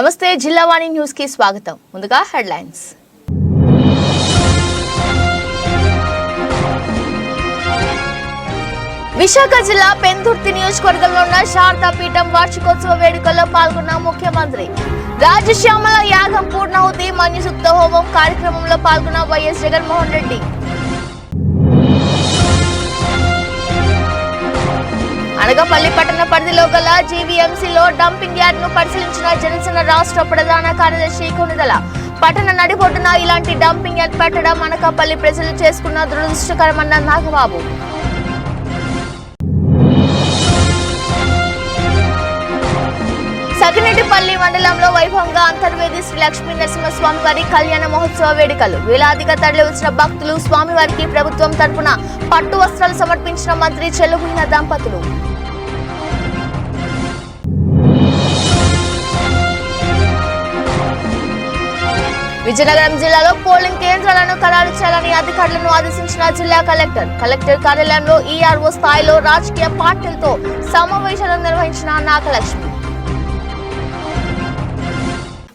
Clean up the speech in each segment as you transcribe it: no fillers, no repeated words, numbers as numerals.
నమస్తే జిల్లావాణి న్యూస్ కి స్వాగతం. ముందుగా హెడ్లైన్స్. విశాఖ జిల్లా పెందుర్తి నియోజకవర్గంలో ఉన్న శారదా పీఠం వార్షికోత్సవ వేడుకల్లో పాల్గొన్న ముఖ్యమంత్రి. రాజశ్యామల యాగం పూర్ణాహుతి మన్యుసూక్త హోమం కార్యక్రమంలో పాల్గొన్న వైఎస్ జగన్మోహన్ రెడ్డి. అనగపల్లి పట్టణ పరిధిలో గల జీవీఎంసీలో డంపింగ్ యార్డ్ ను పరిశీలించిన జనసేన రాష్ట్ర ప్రధాన కార్యదర్శి కొనిదల. పట్టణ నడిబొడ్డున ఇలాంటి డంపింగ్ యార్డ్ పెట్టడం అనకాపల్లి ప్రజలు చేసుకున్న దురదృష్టకరమన్న నాగబాబు. సకినేటిపల్లి మండలంలో వైభవంగా అంతర్వేది శ్రీ లక్ష్మీ నరసింహస్వామి వారి కళ్యాణ మహోత్సవ వేడుకలు. వేలాదిగా తరలివచ్చిన భక్తులు స్వామివారికి ప్రభుత్వం తరపున పట్టు వస్త్రాలు సమర్పించిన మంత్రి చెల్లుబోయిన దంపతులు. విజయనగరం జిల్లాలో పోలింగ్ కేంద్రాలను ఖరారు చేయాలని అధికారులను ఆదేశించిన జిల్లా కలెక్టర్. కలెక్టర్ కార్యాలయంలో ఈఆర్ఓ స్థాయిలో రాజకీయ పార్టీలతో సమావేశాలను నిర్వహించిన నాగలక్ష్మి.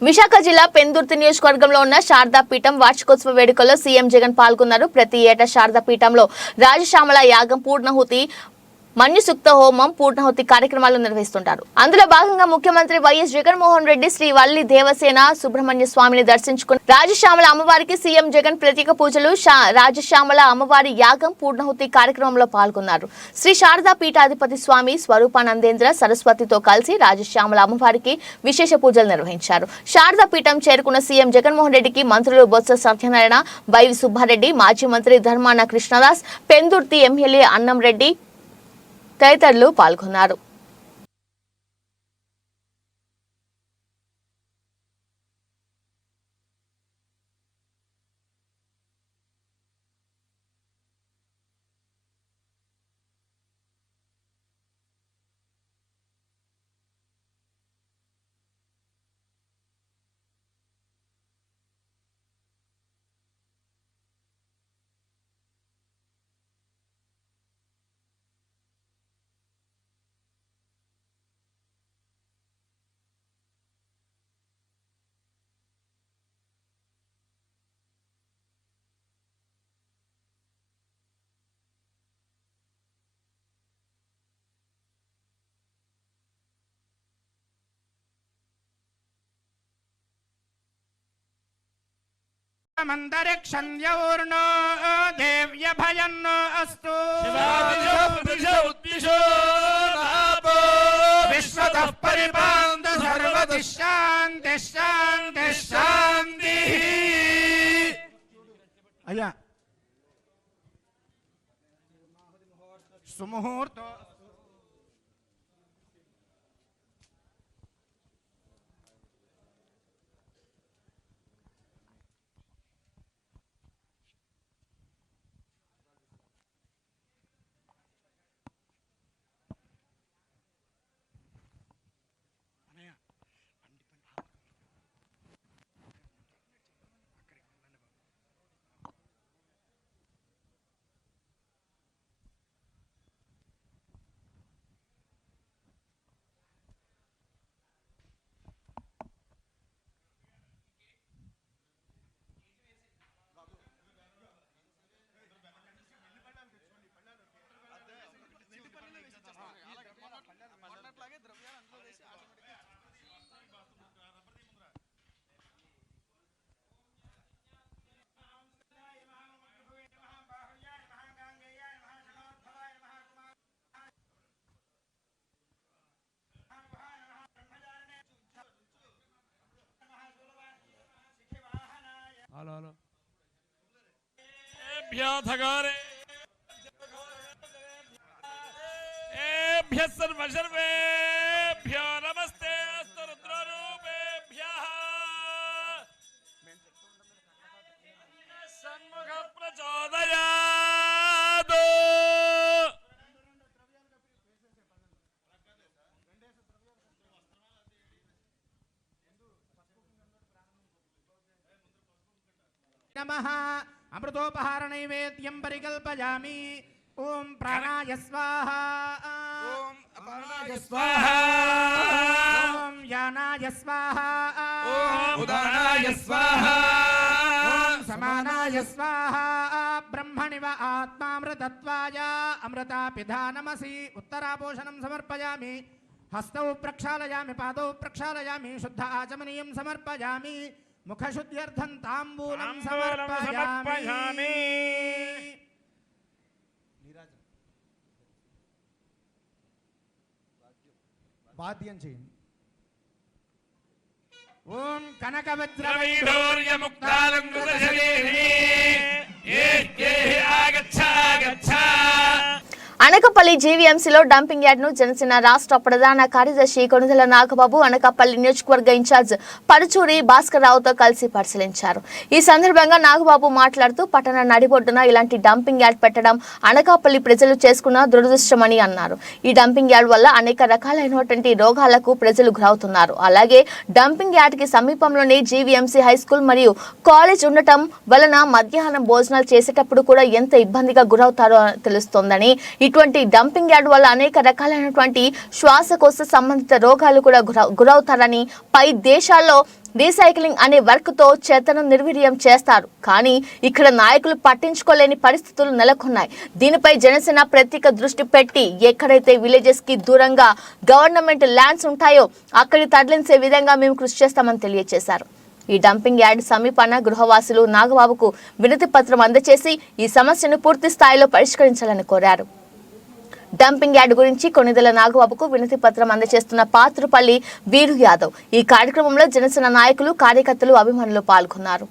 విశాఖ జిల్లా పెందుర్తి నియోజకవర్గంలో ఉన్న శారదా పీఠం వార్షికోత్సవ వేడుకల్లో సీఎం జగన్ పాల్గొన్నారు. ప్రతి ఏటా శారదా పీఠంలో రాజశ్యామల యాగం పూర్ణాహుతి మన్యుసూక్త హోమం పూర్ణాహుతి కార్యక్రమాలు నిర్వహిస్తుంటారు. అందులో భాగంగా ముఖ్యమంత్రి వైఎస్ జగన్మోహన్ రెడ్డి శ్రీ వల్లి దేవసేన సుబ్రహ్మణ్య స్వామిని దర్శించుకుని రాజశ్యామల అమ్మవారికి సీఎం జగన్ ప్రత్యేక పూజలు రాజశ్యామల అమ్మవారి యాగం పూర్ణాహుతి కార్యక్రమంలో పాల్గొన్నారు. శ్రీ శారదా పీఠాధిపతి స్వామి స్వరూపానందేంద్ర సరస్వతితో కలిసి రాజశ్యామల అమ్మవారికి విశేష పూజలు నిర్వహించారు. శారదా పీఠం చేరుకున్న సీఎం జగన్మోహన్ రెడ్డికి మంత్రులు బొత్స సత్యనారాయణ, వైవి సుబ్బారెడ్డి, మాజీ మంత్రి ధర్మాన కృష్ణదాస్, పెందుర్తి ఎమ్మెల్యే అన్నంరెడ్డి తదితరులు పాల్గొన్నారు. మందరక్షణ్యౌర్ణో దేవ్య భయన్నో అస్తు విశ్వతః పరిపాంత సర్వతి శాంతి శాంతి శాంతి. అయ్యా సుముహూర్తో హలో సర్వేభ్యో నమస్తే అస్తు రుద్రరూపేభ్యః సన్ముఖ ప్రచోదయాత్. नमः अमृतोपहार नैवेद्यं परिकल्पयामि. ओम प्राणाय स्वाहा. ఓం అపర్ణాయ స్వాహా ఓం యానాయ స్వాహా ఓం ఉదానాయ స్వాహా ఓం సమానాయ స్వాహా బ్రహ్మణివ ఆత్మామృతత్వాయ అమృతాపిధానమసి ఉత్తరాపోషణం సమర్పయామి హస్తౌ ప్రక్షాళయామి పాదౌ ప్రక్షాళయామి శుద్ధ ఆచమనీయం సమర్పయామి ముఖశుద్ధ్యర్థం తాంబూలం సమర్పయామి వాద్యం చేయండి. ఓం అనకాపల్లి జీవీఎంసీలో డంపింగ్ యార్డ్ ను జనసేన రాష్ట్ర ప్రధాన కార్యదర్శి కొణిదెల నాగబాబు అనకాపల్లి నియోజకవర్గ ఇన్ఛార్జ్ పరుచూరి భాస్కర్ రావుతో కలిసి పరిశీలించారు. ఈ సందర్భంగా నాగబాబు మాట్లాడుతూ పట్టణ నడిబొడ్డున ఇలాంటి డంపింగ్ యార్డ్ పెట్టడం అనకాపల్లి ప్రజలు చేసుకున్న దురదృష్టమని అన్నారు. ఈ డంపింగ్ యార్డ్ వల్ల అనేక రకాలైనటువంటి రోగాలకు ప్రజలు గురవుతున్నారు. అలాగే డంపింగ్ యార్డ్ కి సమీపంలోనే జీవీఎంసీ హై స్కూల్ మరియు కాలేజ్ ఉండటం వలన మధ్యాహ్నం భోజనాలు చేసేటప్పుడు కూడా ఎంత ఇబ్బందిగా గురవుతారో తెలుస్తోందని, ఇటువంటి డంపింగ్ యార్డ్ వల్ల అనేక రకాలైనటువంటి శ్వాసకోశ సంబంధిత రోగాలు కూడా గురవుతారని, పై దేశాల్లో రీసైక్లింగ్ అనే వర్క్ తో చెత్తను నిర్వీర్యం చేస్తారు. కానీ ఇక్కడ నాయకులు పట్టించుకోలేని పరిస్థితులు నెలకొన్నాయి. దీనిపై జనసేన ప్రత్యేక దృష్టి పెట్టి ఎక్కడైతే విలేజెస్ కి దూరంగా గవర్నమెంట్ ల్యాండ్స్ ఉంటాయో అక్కడికి తరలించే విధంగా మేము కృషి చేస్తామని తెలియజేశారు. ఈ డంపింగ్ యార్డ్ సమీపాన గృహవాసులు నాగబాబుకు వినతి పత్రం అందజేసి ఈ సమస్యను పూర్తి స్థాయిలో పరిష్కరించాలని కోరారు. డంపింగ్ యార్డ్ గురించి కొణిదెల నాగబాబుకు వినతి పత్రం అందజేస్తున్న పాత్రుపల్లి వీరు యాదవ్. ఈ కార్యక్రమంలో జనసేన నాయకులు, కార్యకర్తలు, అభిమానులు పాల్గొన్నారు.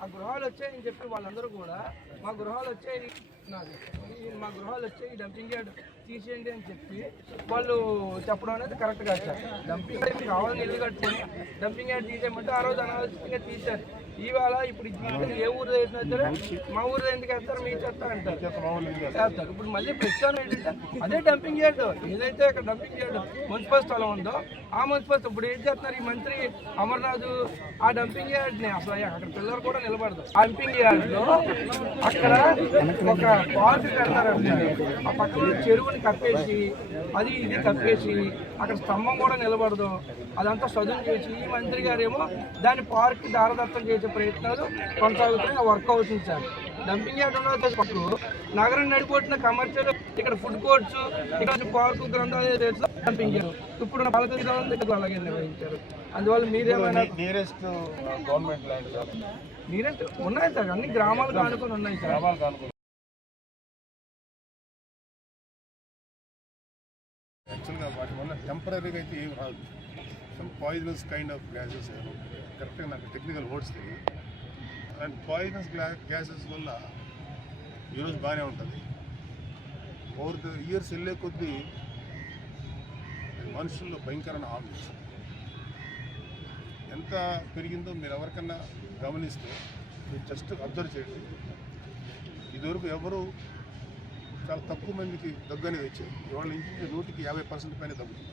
ఆ గృహాలు వచ్చాయని చెప్పి వాళ్ళందరూ కూడా మా గృహాలు వచ్చాయి డంపింగ్ యార్డ్ తీసేయండి అని చెప్పి వాళ్ళు చెప్పడం అనేది కరెక్ట్ కాదు సార్. డంపింగ్ యార్డ్ కావాలని ఇల్లు కట్టుకొని డంపింగ్ యార్డ్ తీసేయమంటే ఆ రోజు అనాలోచితంగా తీశారు. ఇవాళ ఇప్పుడు ఏ ఊరు వేసినా సరే మా ఊరు ఎందుకు వేస్తారు, మీ చేస్తారు అంటారు, వేస్తారు. ఇప్పుడు మళ్ళీ ప్రస్తుతం ఏంటంటే అదే డంపింగ్ యార్డ్ ఏదైతే అక్కడ డంపింగ్ యార్డ్ మున్సిపల్ స్థలం ఉందో ఆ మున్సిపల్ ఇప్పుడు ఏం చేస్తున్నారు ఈ మంత్రి అమర్నాథ్ ఆ డంపింగ్ యార్డ్ని అసలు అక్కడ పిల్లలు కూడా నిలబడదు. ఆ డంపింగ్ యార్డ్లో అక్కడ ఒక పార్క్ కడతారంటే ఆ పక్కన చెరువుని కప్పేసి అది ఇది కప్పేసి అక్కడ స్తంభం కూడా నిలబడదు. అదంతా చదువు చేసి ఈ మంత్రి గారేమో దాని పార్క్ దారదత్తం చేసే ప్రయత్నాలు కొనసాగుతున్నాయి. వర్క్ అవుతుంది సార్. డంపింగ్ యార్డ్ ఉన్నప్పుడు నగరం నడిపోతున్న కమర్షియల్ ఇక్కడ ఫుడ్ కోర్ట్స్ ఇక్కడ పార్కు గ్రంథాలయం డంపింగ్ యార్డ్ ఇప్పుడు పాలక అలాగే నిర్వహించారు. అందువల్ల మీరేమైనా నియరెస్ట్ గవర్నమెంట్ ల్యాండ్ నీరెంట్ ఉన్నాయి సార్, అన్ని గ్రామాలకు ఆనుకొని ఉన్నాయి సార్. యాక్చువల్గా వాటి వల్ల టెంపరీగా అయితే ఏం రాదు. Some poisonous kind of gases కరెక్ట్గా నాకు టెక్నికల్ వర్డ్స్ తెలియదు. అండ్ పాయిజనస్ గ్యాసెస్ వల్ల ఈరోజు బాగానే ఉంటుంది. ఓవర్ ద ఇయర్స్ వెళ్ళే కొద్దీ మనుషుల్లో భయంకరమైన హామ్ చేస్తుంది. ఎంత పెరిగిందో మీరు ఎవరికన్నా గమనిస్తే మీరు జస్ట్ అబ్జర్వ్ చేయండి. ఇదివరకు ఎవరు చాలా తక్కువ మందికి దగ్గు అనేది వచ్చేది. ఇవాళ ఇంటి 100% పైన దగ్గుతుంది.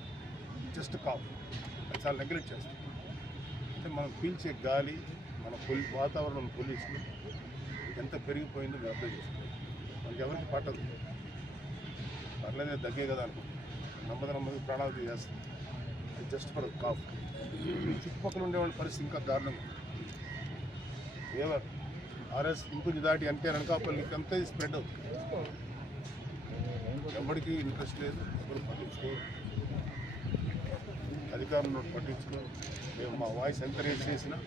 Just cough. అది చాలా నెగ్లెక్ట్ చేస్తాం. అంటే మనం పీల్చే గాలి, మన వాతావరణం పొల్యూషన్ ఎంత పెరిగిపోయిందో మీరు అర్థం చేసుకోండి. మనకి ఎవరికి పట్టదు, పర్లేదే దగ్గే కదా అనుకుంటాం. నెమ్మది ప్రాణాలు తీసేస్తాం. అది జస్ట్ ఫర్ కాఫ్. చుట్టుపక్కల ఉండేవాళ్ళ పరిస్థితి ఇంకా దారుణంగా ఎవరు ఆర్ఎస్ ఇంకొంచెం దాటి అంటే అనకాపల్లికి అంతా స్ప్రెడ్ అవుతుంది. ఎవరికి ఇంట్రెస్ట్ లేదు, ఎవరు పట్టించుకోరు, అధికారులను పట్టించుకోరు. మేము మా వాయిస్ ఎంత రేస్ చేసినా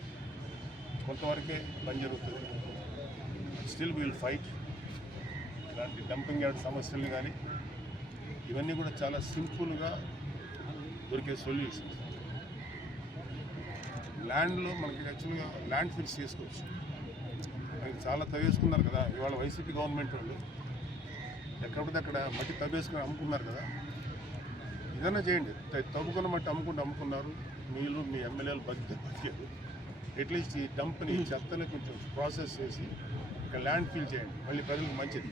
కొంతవరకే పని జరుగుతుంది. Still will fight. ఇలాంటి డంపింగ్ యార్డ్ సమస్యలు కానీ ఇవన్నీ కూడా చాలా సింపుల్గా దొరికే సొల్యూషన్స్. ల్యాండ్లో మనకి యాక్చువల్గా ల్యాండ్ ఫిల్స్ చేసుకోవచ్చు. మనకి చాలా తవ్వేసుకున్నారు కదా ఇవాళ వైసీపీ గవర్నమెంట్ వాళ్ళు. ఎక్కడితే అక్కడ మట్టి తవ్వేసుకుని అమ్ముకున్నారు కదా. ఏదైనా చేయండి. తవ్వుకున్న మట్టి అమ్ముకున్నారు. మీరు మీ ఎమ్మెల్యేలు బతికారు. అట్లీస్ట్ ఈ డంప్ని చెత్తని కొంచెం ప్రాసెస్ చేసి ఇక్కడ ల్యాండ్ ఫిల్ చేయండి. మళ్ళీ ప్రజలకు మంచిది.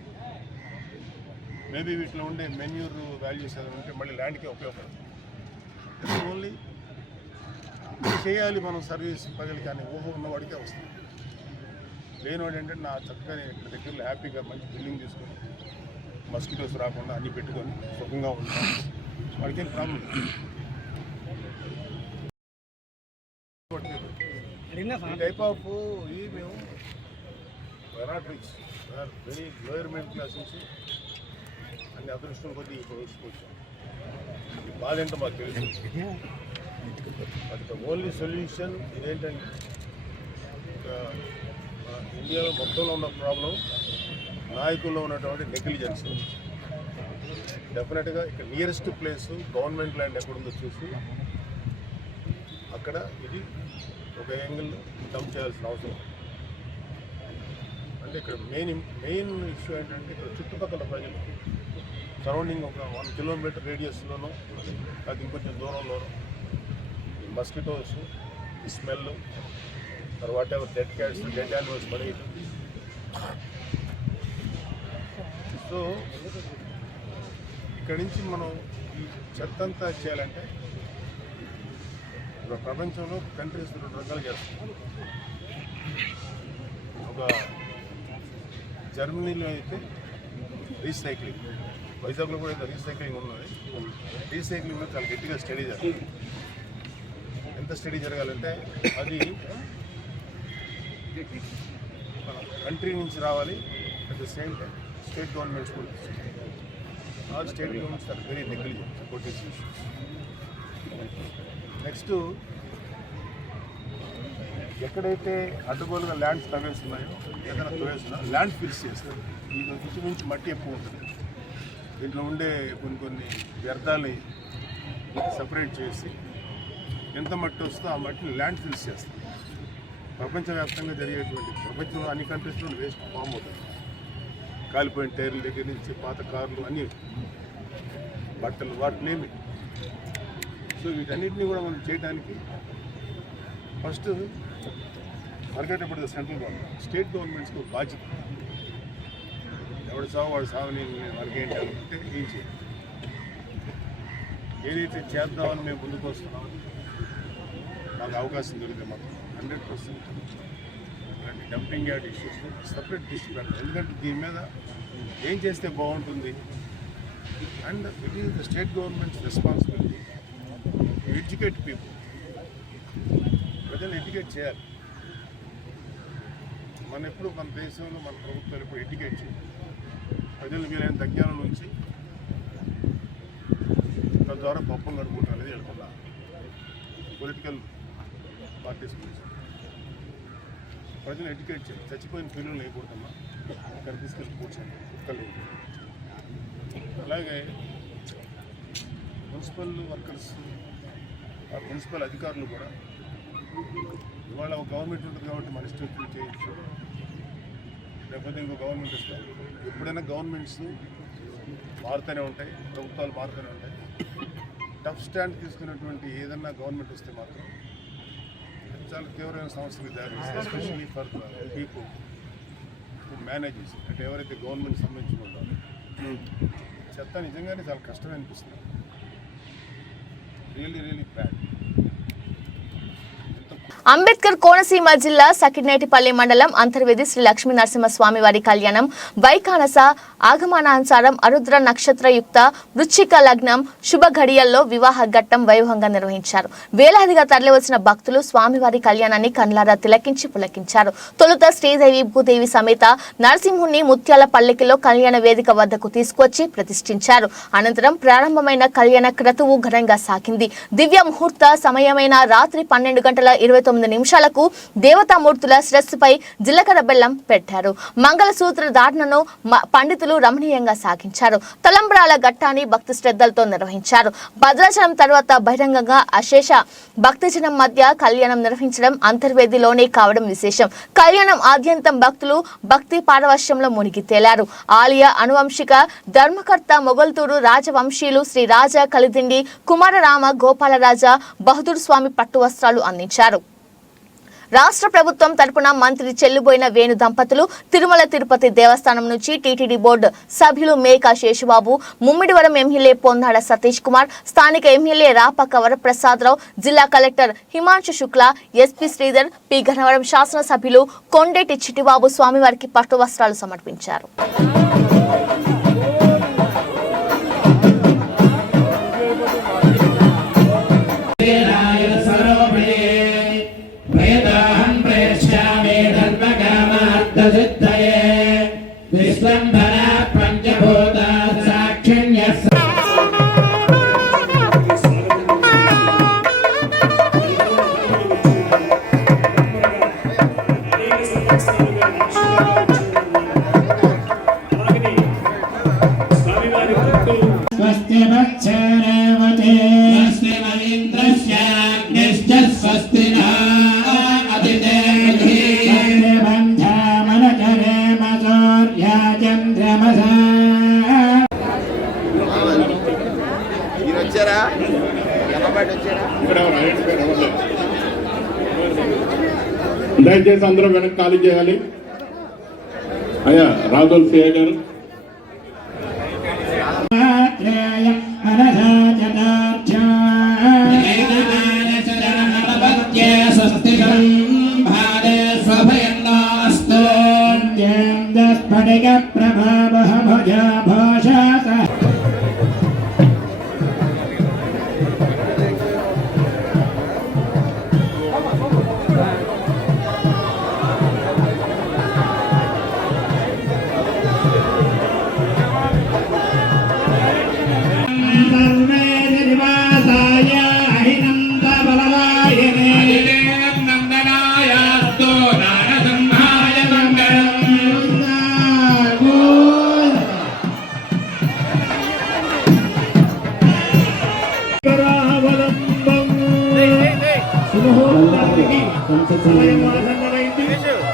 మేబీ వీటిలో ఉండే మెన్యూర్ వాల్యూస్ ఏదైనా ఉంటే మళ్ళీ ల్యాండ్కే ఉపయోగపడుతుంది. ఓన్లీ చేయాలి మనం సర్వీస్ ప్రజలకి అనే ఊహ ఉన్నవాడికే వస్తుంది. లేనివాడు ఏంటంటే నా చక్కగా ఇక్కడ దగ్గరలో హ్యాపీగా మంచి బిల్డింగ్ తీసుకొని మస్కిటోస్ రాకుండా అన్నీ పెట్టుకొని సుఖంగా ఉంటాం. వాడికి ఏం ప్రాబ్లం లేదు. ఈ టైప్ ఆఫ్ ఇవి మేము not rich, very lower middle class నుంచి అన్ని అదృష్టం కొద్ది ఇప్పుడు వచ్చుకోవచ్చు. ఈ బాధ ఏంటో మాకు తెలుసు. బట్ ద ఓన్లీ సొల్యూషన్ ఇదేంటంటే ఇండియాలో మొత్తంలో ఉన్న ప్రాబ్లం నాయకుల్లో ఉన్నటువంటి నెగ్లిజెన్స్. డెఫినెట్గా ఇక్కడ నియరెస్ట్ ప్లేస్ గవర్నమెంట్ ల్యాండ్ ఎక్కడుందో చూసి అక్కడ ఇది ఒక యాంగిల్ డంప్ చేయాల్సిన అవసరం. అంటే ఇక్కడ మెయిన్ ఇష్యూ ఏంటంటే ఇక్కడ చుట్టుపక్కల ప్రజలు సరౌండింగ్ ఒక 1 కిలోమీటర్ రేడియస్లోనూ అది ఇంకొంచెం దూరంలోనూ ఈ మస్కిటోస్, ఈ స్మెల్, తర్వాత ever dead cats, dead animals పడేయటం. సో ఇక్కడి నుంచి మనం ఈ చెత్త అంతా చేయాలంటే ప్రపంచంలో కంట్రీస్ 2 రకాలు చేస్తాం. ఒక జర్మనీలో అయితే రీసైక్లింగ్, వైజాగ్లో కూడా అయితే రీసైక్లింగ్ ఉన్నది. రీసైక్లింగ్ మీద చాలా గట్టిగా స్టడీ జరగాలి. ఎంత స్టడీ జరగాలంటే అది మన కంట్రీ నుంచి రావాలి. At the same time state governments కూడా all state governments are very negligent about this issues. Next ఎక్కడైతే అడ్డగోలుగా ల్యాండ్స్ తవ్వేస్తున్నాయో, ఏదైనా తవ్వేస్తున్నా ల్యాండ్ ఫిల్స్ చేస్తారు. ఇది ఇంచుమించు మట్టి ఎక్కువ ఉంటుంది. దీంట్లో ఉండే కొన్ని వ్యర్థాలని సపరేట్ చేసి ఎంత మట్టి వస్తుందో ఆ మట్టిని ల్యాండ్ ఫిల్స్ చేస్తారు. ప్రపంచవ్యాప్తంగా జరిగేటువంటి ప్రపంచంలో అన్ని కంట్రీస్లో వేస్ట్ ఫామ్ అవుతుంది. కాలిపోయిన టైర్ల దగ్గర నుంచి పాత కార్లు, అన్నీ బట్టలు, వాటినేమి. సో వీటన్నిటిని కూడా మనం చేయడానికి ఫస్ట్ మరిగేటప్పుడు సెంట్రల్ గవర్నమెంట్, స్టేట్ గవర్నమెంట్స్కి బాధ్యత. ఎవడు సాగు వాడు సాగుని మరిగేంటి అనుకుంటే ఏం చేయాలి. ఏదైతే చేద్దామని మేము ముందుకు వస్తున్నాం, మాకు అవకాశం దొరికితే మాకు 100% ఇలాంటి డంపింగ్ యార్డ్ ఇష్యూస్ సపరేట్ దృష్టి పెట్టాలి. ఎందుకంటే దీని మీద ఏం చేస్తే బాగుంటుంది. And it is the state governments responsibility to educate people. ప్రజలు ఎడ్యుకేట్ చేయాలి. మన దేశంలో మన ప్రభుత్వాలు ఇప్పుడు ఎడ్యుకేట్ చేయాలి. ప్రజలు వీలైనంత అజ్ఞానం నుంచి తద్వారా పప్పులు గడుపుకుంటారు అనేది వెళ్తున్నా పొలిటికల్ పార్టీస్ గురించి. ప్రజలు ఎడ్యుకేట్ చేయాలి. చచ్చిపోయిన పిల్లలు లేకూడదమ్మా, ఇక్కడ తీసుకెళ్ళి కూర్చోండి, కుక్కలు. అలాగే మున్సిపల్ వర్కర్స్, మున్సిపల్ అధికారులు కూడా ఇవాళ ఒక గవర్నమెంట్ ఉంటుంది కాబట్టి మన ఇష్టం చేయొచ్చు, లేకపోతే ఇంకో గవర్నమెంట్ వస్తారు. ఎప్పుడైనా గవర్నమెంట్స్ మారుతూనే ఉంటాయి, ప్రభుత్వాలు మారుతూనే ఉంటాయి. టఫ్ స్టాండ్ తీసుకున్నటువంటి ఏదన్నా గవర్నమెంట్ వస్తే మాత్రం చాలా తీవ్రమైన సమస్యలకు దారిస్తుంది. Especially for people who manages, అంటే ఎవరైతే గవర్నమెంట్ సంబంధించి ఉంటారో. చెత్త నిజంగానే చాలా కష్టం అనిపిస్తుంది. Really bad. అంబేద్కర్ కోనసీమ జిల్లా సకినేటిపల్లి మండలం అంతర్వేది శ్రీ లక్ష్మీ నరసింహస్వామి వారి కళ్యాణం వైఖానస ఆగమనానుసారం అరుద్ర నక్షత్రయుక్త వృశ్చిక లగ్నం శుభ ఘడియల్లో వివాహ ఘట్టం వైభవంగా నిర్వహించారు. వేలాదిగా తరలివచ్చిన భక్తులు స్వామివారి కళ్యాణాన్ని కన్లారా తిలకించి పులకించారు. తొలుత శ్రీదేవి భూదేవి సమేత నరసింహుని ముత్యాల పల్లకిలో కళ్యాణ వేదిక వద్దకు తీసుకొచ్చి ప్రతిష్ఠించారు. అనంతరం ప్రారంభమైన కళ్యాణ క్రతువు ఘనంగా సాగింది. దివ్య ముహూర్త సమయమైన రాత్రి 12:29 నిమిషాలకు దేవతామూర్తుల శిరస్సుపై జీలకర్ర బెల్లం పెట్టారు. మంగళసూత్ర ధారణను పండితులు రమణీయంగా సాగించారు. తలంబ్రాల ఘట్టాన్ని భక్తి శ్రద్ధలతో నిర్వహించారు. భద్రాచలం తర్వాత బహిరంగంగా అశేష భక్తజనం మధ్య కళ్యాణం నిర్వహించడం అంతర్వేదిలోనే కావడం విశేషం. కళ్యాణం ఆద్యంతం భక్తులు భక్తి పారవశ్యంలో మునిగి తేలారు. ఆలయ అనువంశిక ధర్మకర్త మొగల్తూరు రాజవంశీయులు శ్రీ రాజా కలిదిండి కుమారరామ గోపాలరాజ బహదూర్ స్వామి పట్టు వస్త్రాలు అందించారు. రాష్ట్ర ప్రభుత్వం తరపున మంత్రి చెల్లుబోయిన వేణు దంపతులు తిరుమల తిరుపతి దేవస్థానం నుంచి టీటీడీ బోర్డు సభ్యులు మేకా శేషుబాబు, ముమ్మిడివరం ఎమ్మెల్యే పొన్నాడ సతీష్ కుమార్, స్థానిక ఎమ్మెల్యే రాపక వరప్రసాదరావు, జిల్లా collector Himanshu Shukla, SP Sridhar, P Gannavaram శాసనసభ్యులు కొండేటి చిట్టిబాబు స్వామివారికి పట్టు వస్త్రాలు సమర్పించారు. విశ్వంభర పంచభూత సాక్షిణ్య స్వస్తి వత్సరేవతే స్వస్తి మహేంద్రస్యాగ్నిశ్చ స్వస్తి వచ్చారా ఎమ్మబడి వచ్చారా దయచేసి అందరూ వెనక్కి ఖాళీ చేయాలి. అయ్యా రాఘుల్ సిఐ గారు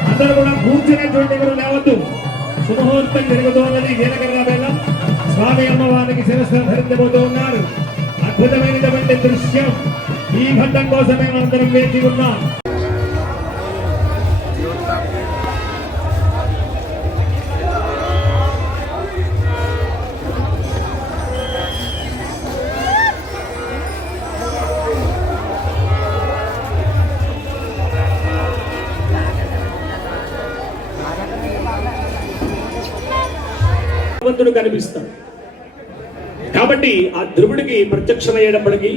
అందరూ కూడా కూర్చునేటువంటి కూడా లేవద్దు. శుభముహూర్తం జరుగుతోందని జీలకర్ర బెల్లం స్వామి అమ్మవారికి శిరస్సు ధరించబోతూ ఉన్నారు. అద్భుతమైనటువంటి దృశ్యం. ఈ ఘట్టం కోసమే మనందరం వేచి ఉన్నాం. భగవంతుడు కనిపిస్తాడు కాబట్టి ఆ ధ్రువుడికి ప్రత్యక్షమయ్యేటప్పటికీ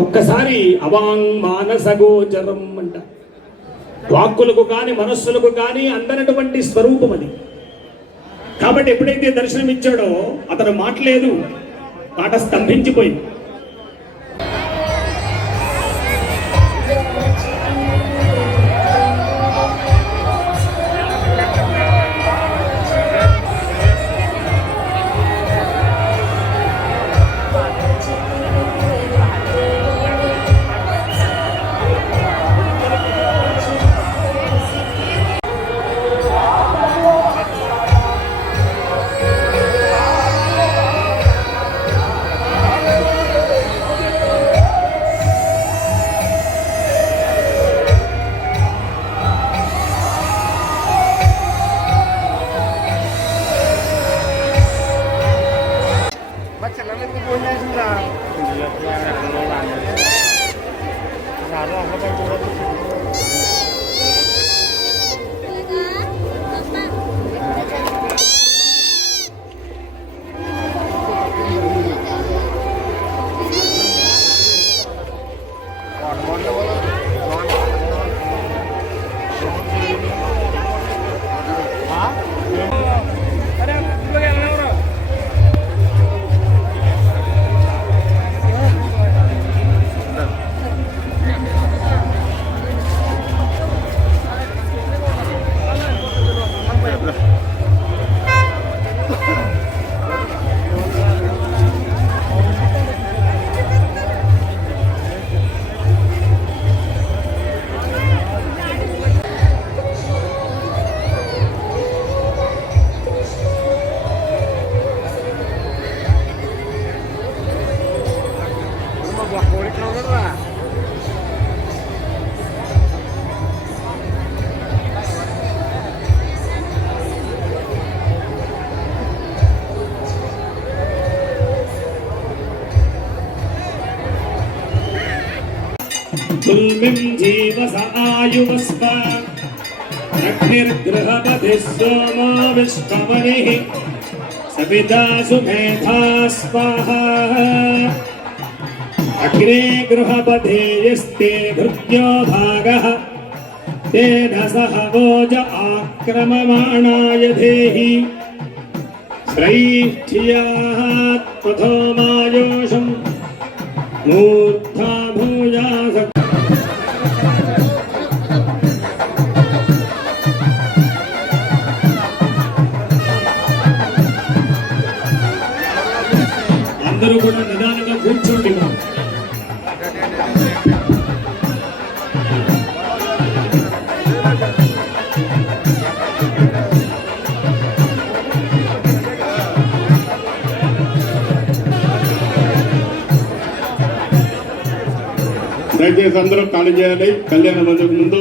ఒక్కసారి అవాంగ్ మానసగోచరం అంట. వాక్కులకు కాని మనస్సులకు కాని అందనటువంటి స్వరూపం అది. కాబట్టి ఎప్పుడైతే దర్శనం ఇచ్చాడో అతను మాట్లేదు, మాట స్తంభించిపోయింది. तुल्मिं जीवस आयुवस्व रग्निर्गृहपतिः सोमो विश्वमनिः सविता सुमेधा स्वाहा अग्रे गृहपते यस्ते भृत्यो भागः तेन सह वोज क्रममाणाय देहि श्रैष्ठ्यात् पथो मायोषम् मूर्धा भूयास అందరూ కూడా నిదానంగా కూర్చోండి. దయచేసి అందరూ ఖాళీ చేయాలి కళ్యాణ మందిరం ముందు.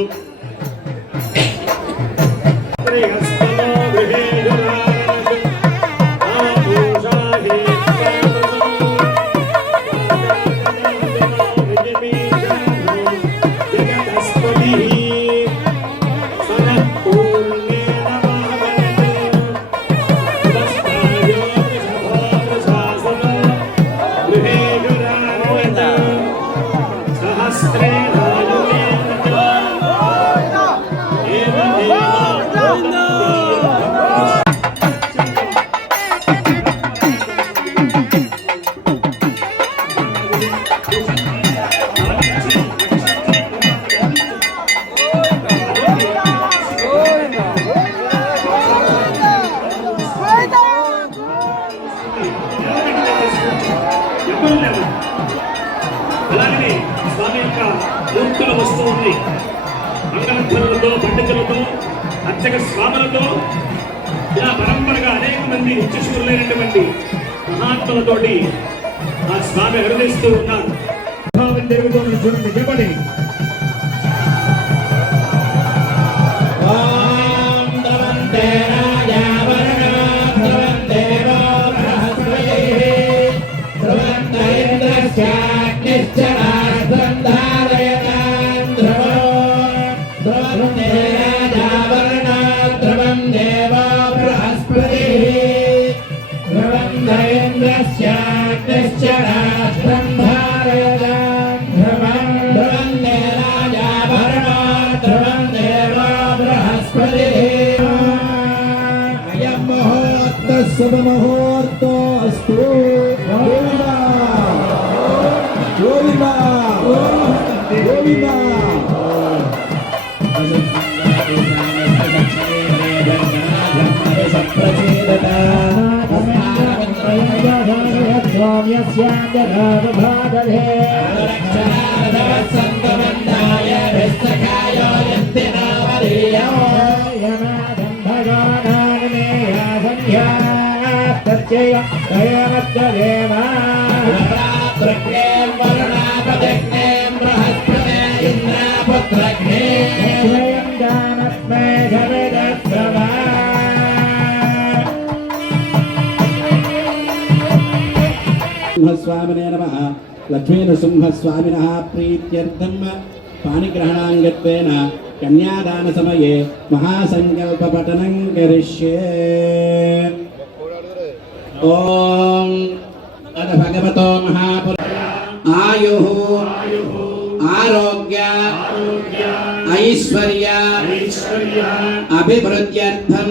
అలాగే స్వామి యొక్క మూర్తుల వస్తువుల్ని మంగళధ్వనులతో పండితులతో అర్చక స్వాములతో ఇలా పరంపరగా అనేక మంది ఉచ్చశూరులైనటువంటి మహాత్ములతోటి ఆ స్వామి అరుదిస్తూ ఉన్నారు. భావం జరుగుతోంది చూడండి. చెప్పండి. శుభముహూర్తో అస్తు. గోవిందా గోవిందా గోవిందా. సింహస్వామినే నమః. లక్ష్మీనృసింహస్వామినః ప్రీత్యర్థం పాణిగ్రహణాంగత్వేన కన్యాదాన సమయే మహాసంకల్పపఠనం కరిష్యే. ఓం అథ భగవతో మహాపురుష ఆయుః ఆరోగ్య ఐశ్వర్య అభివృద్ధ్యర్థం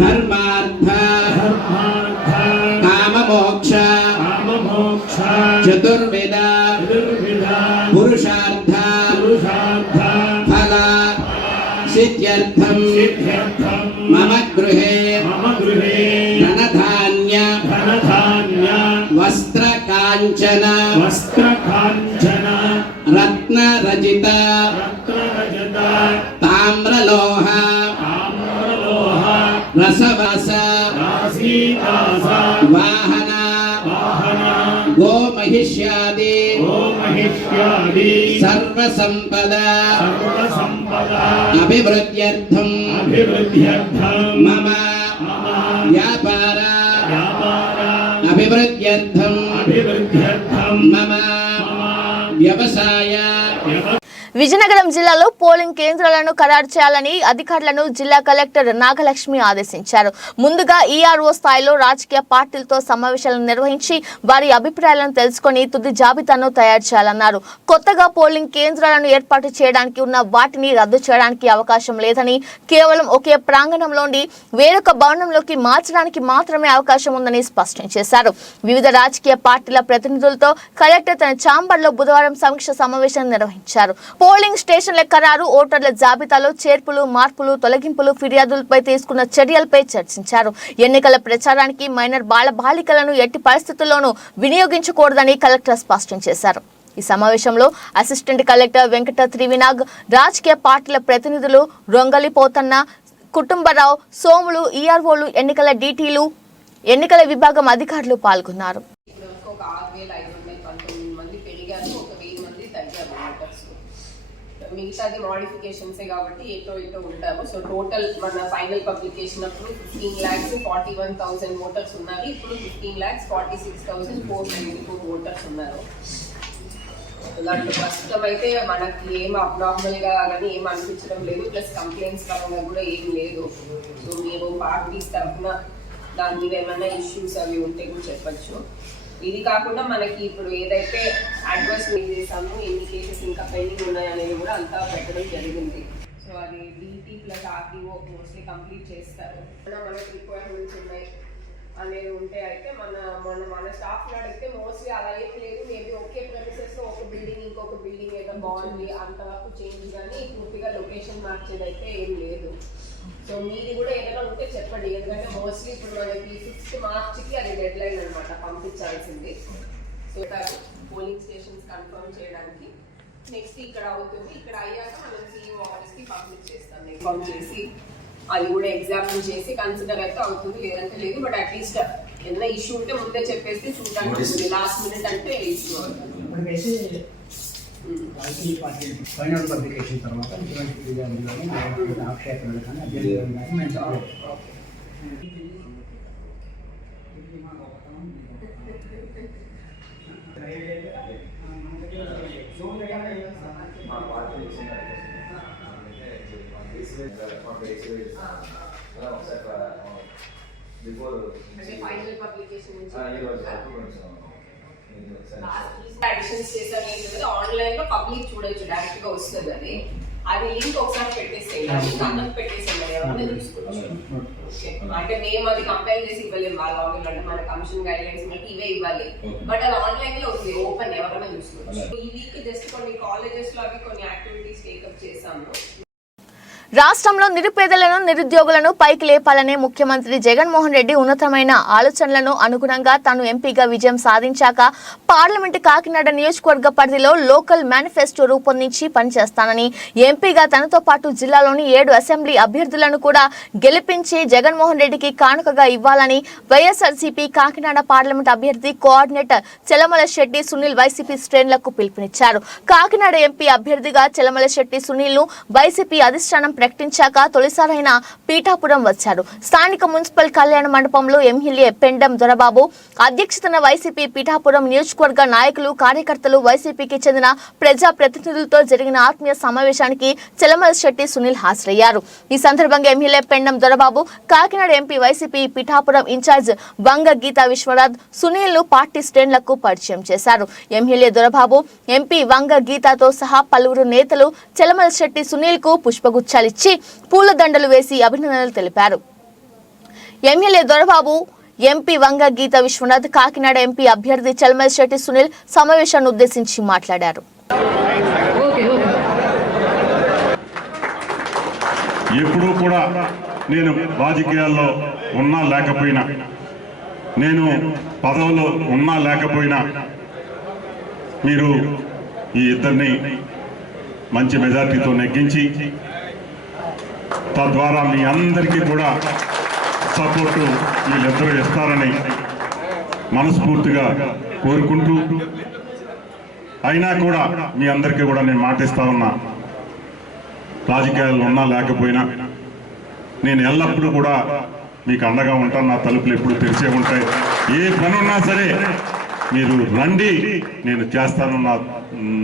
ధర్మార్థ కామమోక్ష చతుర్విధ పురుషార్థ ఫల సిద్ధ్యర్థం మమ గృహే ధనధాన్య వస్త్రకాంచన రత్నరజిత తామ్రలోహ రసవస వాహన గోమహిష్యాది సర్వసంపద అభివృద్ధ్యర్థం మమ వ్యాపార అభివృద్ధ్యర్థం మమ వ్యవసాయ విజయనగరం జిల్లాలో పోలింగ్ కేంద్రాలను ఖరారు చేయాలని అధికారులను జిల్లా కలెక్టర్ నాగలక్ష్మి ఆదేశించారు. ముందుగా ఈఆర్ఓ స్థాయిలో రాజకీయ పార్టీలతో సమావేశాలను నిర్వహించి వారి అభిప్రాయాలను తెలుసుకుని తుది జాబితాను తయారు చేయాలన్నారు. కొత్తగా పోలింగ్ కేంద్రాలను ఏర్పాటు చేయడానికి ఉన్న వాటిని రద్దు చేయడానికి అవకాశం లేదని, కేవలం ఒకే ప్రాంగణంలోని వేరొక భవనంలోకి మార్చడానికి మాత్రమే అవకాశం ఉందని స్పష్టం చేశారు. వివిధ రాజకీయ పార్టీల ప్రతినిధులతో కలెక్టర్ తన ఛాంబర్లో బుధవారం సమీక్ష సమావేశం నిర్వహించారు. పోలింగ్ స్టేషన్ల ఖరారు, ఓటర్ల జాబితాలో చేర్పులు, మార్పులు, తొలగింపులు, ఫిర్యాదులపై తీసుకున్న చర్యలపై చర్చించారు. ఎన్నికల ప్రచారానికి మైనర్ బాలికలను ఎట్టి పరిస్థితుల్లోనూ వినియోగించకూడదని కలెక్టర్ స్పష్టం చేశారు. ఈ సమావేశంలో అసిస్టెంట్ కలెక్టర్ వెంకట త్రివినాగ్, రాజకీయ పార్టీల ప్రతినిధులు రొంగలి పోతన్న, కుటుంబరావు, సోములు, ఈఆర్ఓలు, ఎన్నికల డీటీలు, ఎన్నికల విభాగం అధికారులు పాల్గొన్నారు. ఒక 6,519 మంది పెరిగారు, ఒక 1000 మంది తగ్గారు ఓటర్స్. మిగతాది మోడిఫికేషన్సే కాబట్టి ఎటో ఉంటారు. సో టోటల్ మన ఫైనల్ పబ్లికేషన్ అప్పుడు 15,41,000 ఓటర్స్ ఉన్నారు. ఇప్పుడు 15,46,494 ఓటర్స్ ఉన్నారు. దాంట్లో ప్రస్తుతం అయితే మనకి ఏం అబ్నార్మల్ గా కానీ ఏం అనిపించడం లేదు. ప్లస్ కంప్లైంట్స్ పరంగా కూడా ఏం లేదు. సో మీరు పార్టీస్ తరఫున దాని మీద ఏమైనా ఇష్యూస్ అవి ఉంటే కూడా చెప్పచ్చు. ఇది కాకుండా మనకి ఇప్పుడు ఏదైతే అడ్వర్స్ చేసామో, ఎన్ని కేసెస్ ఇంకా పెండింగ్ ఉన్నాయనేది కూడా అంతా పెట్టడం జరిగింది. సో అది DT plus RTO mostly complete చేస్తారు. మనకి రిక్వైర్మెంట్స్ ఉన్నాయి అనేది ఉంటే అయితే మన స్టాఫ్ అడిగితే మోస్ట్లీ అలా ఏం లేదు. మేబీ ఒకే ప్రెమిసెస్ లో ఒక బిల్డింగ్ ఇంకొక బిల్డింగ్ ఏదో బాగుంది అంతవరకు చేంజ్, కానీ పూర్తిగా లొకేషన్ మార్చేది అయితే ఏం లేదు. సో మీది కూడా ఏదైనా ఉంటే చెప్పండి. ఎందుకంటే మోస్ట్లీ ఇప్పుడు మనకి 6th మార్చికి అది డెడ్ లైన్ అనమాట పంపించాల్సింది. సో పోలింగ్ స్టేషన్స్ కన్ఫర్మ్ చేయడానికి నెక్స్ట్ ఇక్కడ అవుతుంది. ఇక్కడ అయ్యాక మనం సీఈఓ ఆఫీస్కి పబ్లిక్ చేస్తాం. ఇన్ఫార్మ్ చేసి అది కూడా ఎగ్జామిన్ చేసి కన్సిడర్ అయితే అవుతుంది, లేదంటే లేదు. బట్ అట్లీస్ట్ ఏదైనా ఇష్యూ ఉంటే ముందే చెప్పేస్తే చూడడానికి లాస్ట్ మినిట్ అంటే ఇష్యూ అవుతుంది. ఫైనల్ పబ్లికేషన్ తర్వాత ఇటువంటి ఆక్షేపణలు కానీ అభ్యంతరం కానీ మేము చెప్పలేదు. ఫైనల్ పబ్లికేషన్ అడిషన్స్ చేశారు ఏంటంటే ఆన్లైన్ లో పబ్లిక్ చూడొచ్చు, డైరెక్ట్ గా వస్తుంది. అది లింక్ ఒకసారి పెట్టేసేయాలి, అందరికి పెట్టేసేయాలి, ఎవరైనా చూసుకోవచ్చు. అంటే మేము అది కంపైల్ చేసి ఇవ్వలేము వాళ్ళ లాగిన్ అంటే మన కమిషన్ గైడ్ లైన్స్ మనకి ఇవే ఇవ్వాలి. బట్ అది ఆన్లైన్ లో ఉంది, ఓపెన్, ఎవరైనా చూసుకోవచ్చు. ఈ వీక్ జస్ట్ కొన్ని కాలేజెస్ లో అవి కొన్ని యాక్టివిటీస్ టేకప్ చేశాము. రాష్ట్రంలో నిరుపేదలను, నిరుద్యోగులను పైకి లేపాలనే ముఖ్యమంత్రి జగన్మోహన్ రెడ్డి ఉన్నతమైన ఆలోచనలను అనుగుణంగా తాను ఎంపీగా విజయం సాధించాక పార్లమెంటు కాకినాడ నియోజకవర్గ పరిధిలో లోకల్ మేనిఫెస్టో రూపొందించి పనిచేస్తానని, ఎంపీగా తనతో పాటు జిల్లాలోని 7 అసెంబ్లీ అభ్యర్థులను కూడా గెలిపించి జగన్మోహన్ రెడ్డికి కానుకగా ఇవ్వాలని వైఎస్ఆర్సీపీ కాకినాడ పార్లమెంట్ అభ్యర్థి కోఆర్డినేటర్ చెలమల శెట్టి సునీల్ వైసీపీ శ్రేణులకు పిలుపునిచ్చారు. కాకినాడ ఎంపీ అభ్యర్థిగా చెలమల శెట్టి సునీల్ ను వైసీపీ అధిష్టానం ప్రకటించాక తొలిసారైన పీఠాపురం వచ్చారు. స్థానిక మున్సిపల్ కళ్యాణ మండపంలో ఎమ్మెల్యే పెండం దొరబాబు అధ్యక్షతన వైసీపీ పీఠాపురం నియోజకవర్గ నాయకులు, కార్యకర్తలు, వైసీపీకి చెందిన ప్రజా ప్రతినిధులతో జరిగిన ఆత్మీయ సమావేశానికి చెలమల శెట్టి సునీల్ హాజరయ్యారు. ఈ సందర్భంగా MLA Pendem Dorababu, Kakinada MP YCP Pithapuram incharge Vanga Geetha Viswanath Sunil ను పార్టీ శ్రేణులకు పరిచయం చేశారు. ఎమ్మెల్యే దొరబాబు, ఎంపీ వంగ గీతాతో సహా పలువురు నేతలు చెలమల శెట్టి సునీల్ కు పుష్పగుచ్చాలిచ్చి పూలదండలు వేసి అభినందనలు తెలిపారు. ఎమ్మెల్యే దొరబాబు, ఎంపీ వంగ గీత విశ్వనాథ్, కాకినాడ ఎంపీ అభ్యర్థి చెలమల శెట్టి సునీల్ సమావేశాన్ని ఉద్దేశించి మాట్లాడారు. ఎప్పుడూ కూడా నేను రాజకీయాల్లో ఉన్నా లేకపోయినా, నేను పదవులో ఉన్నా లేకపోయినా మీరు ఈ ఇద్దరిని మంచి మెజార్టీతో నెగ్గించి తద్వారా మీ అందరికీ కూడా సపోర్టు వీళ్ళిద్దరూ ఇస్తారని మనస్ఫూర్తిగా కోరుకుంటూ, అయినా కూడా మీ అందరికీ కూడా నేను మాటిస్తా ఉన్నా, రాజకీయాల్లో ఉన్నా లేకపోయినా నేను ఎల్లప్పుడూ కూడా మీకు అండగా ఉంటాను. నా తలుపులు ఎప్పుడు తెరిచే ఉంటాయి. ఏ పని ఉన్నా సరే మీరు రండి, నేను చేస్తాను.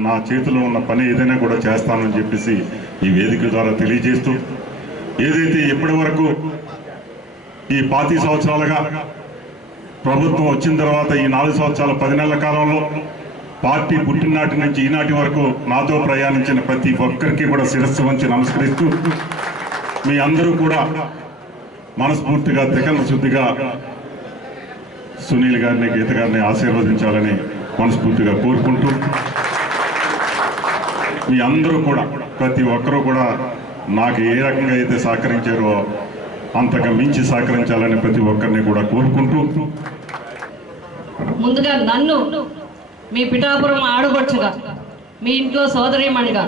నా చేతిలో ఉన్న పని ఏదైనా కూడా చేస్తానని చెప్పేసి ఈ వేదిక ద్వారా తెలియజేస్తూ, ఏదైతే ఇప్పటి వరకు ఈ 25 సంవత్సరాలుగా ప్రభుత్వం వచ్చిన తర్వాత ఈ 4 సంవత్సరాల 10 నెలల కాలంలో పార్టీ పుట్టినాటి నుంచి ఈనాటి వరకు నాతో ప్రయాణించిన ప్రతి ఒక్కరికి కూడా శిరస్సు వంచి నమస్కరిస్తూ, మీ అందరూ కూడా మనస్ఫూర్తిగా తెగల శుద్ధిగా సునీల్ గారిని, గీత గారిని ఆశీర్వదించాలని మనస్ఫూర్తిగా కోరుకుంటూ, మీ అందరూ కూడా ప్రతి ఒక్కరూ కూడా నాకు ఏ రకంగా అయితే సహకరించారో అంతగా మించి సహకరించాలని ప్రతి ఒక్కరిని కూడా కోరుకుంటూ, ముందుగా నన్ను మీ పిఠాపురం ఆడబొచ్చుగా, మీ ఇంట్లో సోదరీమణిగా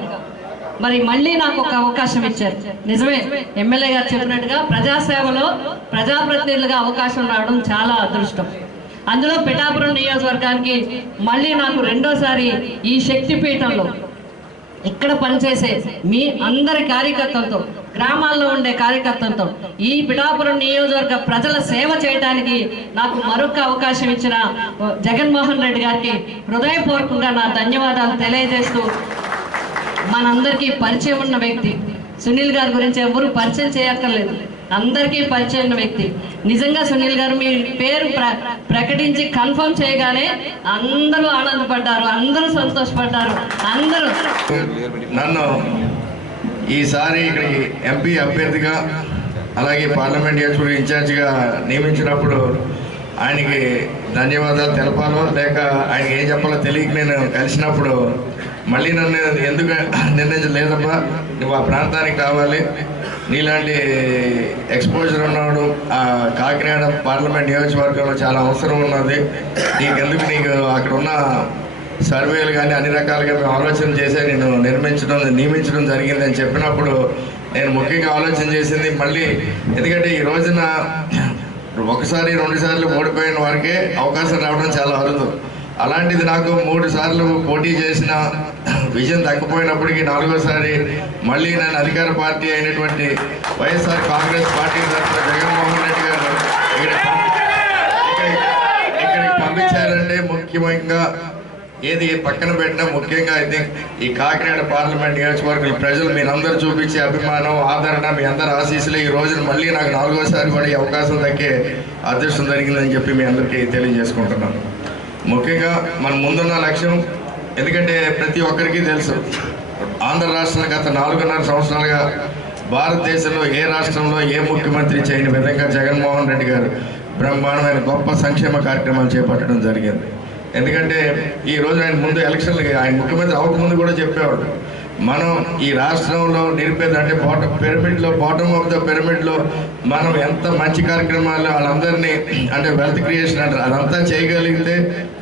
మరి మళ్ళీ నాకు ఒక అవకాశం ఇచ్చారు. నిజమే, ఎమ్మెల్యే గారు చెప్పినట్టుగా ప్రజాసేవలో ప్రజాప్రతినిధులుగా అవకాశం రావడం చాలా అదృష్టం. అందులో పిఠాపురం నియోజకవర్గానికి మళ్ళీ నాకు రెండోసారి ఈ శక్తిపీఠంలో ఇక్కడ పనిచేసే మీ అందరి కార్యకర్తలతో, గ్రామాల్లో ఉండే కార్యకర్తలతో ఈ పిఠాపురం నియోజకవర్గ ప్రజల సేవ చేయడానికి నాకు మరొక అవకాశం ఇచ్చిన జగన్మోహన్ రెడ్డి గారికి హృదయపూర్వకంగా నా ధన్యవాదాలు తెలియజేస్తూ, మనందరికీ పరిచయం ఉన్న వ్యక్తి సునీల్ గారి గురించి ఎవరు పరిచయం చేయక్కర్లేదు, అందరికీ పరిచయం ఉన్న వ్యక్తి. నిజంగా సునీల్ గారు మీ పేరు ప్రకటించి కన్ఫర్మ్ చేయగానే అందరూ ఆనందపడ్డారు, అందరూ సంతోషపడ్డారు. అందరూ నన్ను ఈసారి ఇక్కడికి ఎంపీ అభ్యర్థిగా అలాగే పార్లమెంట్ నియోజకవర్గ ఇన్ఛార్జిగా నియమించినప్పుడు ఆయనకి ధన్యవాదాలు తెలపాలో లేక ఆయనకి ఏం చెప్పాలో తెలియక నేను కలిసినప్పుడు మళ్ళీ నన్ను ఎందుకు నిర్ణయించలేదబ్బా, నువ్వు ఆ ప్రాంతానికి కావాలి, నీలాంటి ఎక్స్పోజర్ ఉన్నాడు, కాకినాడ పార్లమెంట్ నియోజకవర్గంలో చాలా అవసరం ఉన్నది, నీకెందుకు, నీకు అక్కడ ఉన్న సర్వేలు కానీ అన్ని రకాలుగా మేము ఆలోచన చేసే నేను నియమించడం జరిగిందని చెప్పినప్పుడు నేను ముఖ్యంగా ఆలోచన చేసింది మళ్ళీ, ఎందుకంటే ఈ రోజున ఒకసారి 2 సార్లు ఓడిపోయిన వారికే అవకాశం రావడం చాలా అరుదు. అలాంటిది నాకు 3 సార్లు పోటీ చేసిన విజయం దక్కపోయినప్పటికీ 4వసారి మళ్ళీ నేను అధికార పార్టీ అయినటువంటి వైఎస్ఆర్ కాంగ్రెస్ పార్టీ తరఫున జగన్మోహన్ రెడ్డి గారు ఇక్కడికి పంపించారంటే ముఖ్యంగా ఏది పక్కన పెట్టినా ముఖ్యంగా అయితే ఈ కాకినాడ పార్లమెంట్ నియోజకవర్గం ప్రజలు మీరందరూ చూపించే అభిమానం, ఆదరణ, మీ అందరి ఆశీస్సులు ఈ రోజున మళ్ళీ నాకు 4వసారి కూడా ఈ అవకాశం దక్కే అదృష్టం జరిగిందని చెప్పి మీ అందరికీ తెలియజేసుకుంటున్నాను. ముఖ్యంగా మన ముందున్న లక్ష్యం, ఎందుకంటే ప్రతి ఒక్కరికి తెలుసు ఆంధ్ర రాష్ట్రంలో గత 4.5 సంవత్సరాలుగా భారతదేశంలో ఏ రాష్ట్రంలో ఏ ముఖ్యమంత్రి చేయని విధంగా జగన్మోహన్ రెడ్డి గారు బ్రహ్మాండమైన గొప్ప సంక్షేమ కార్యక్రమాలు చేపట్టడం జరిగింది. ఎందుకంటే ఈ రోజు ఆయన ముందు ఎలక్షన్లకి ఆయన ముఖ్యమంత్రి అవ్వకముందు కూడా చెప్పేవాడు, మనం ఈ రాష్ట్రంలో నిరుపేద అంటే బాటమ్ ఆఫ్ ద పిరమిడ్లో మనం ఎంత మంచి కార్యక్రమాలు వాళ్ళందరినీ అంటే వెల్త్ క్రియేషన్ అంటారు అదంతా చేయగలిగితే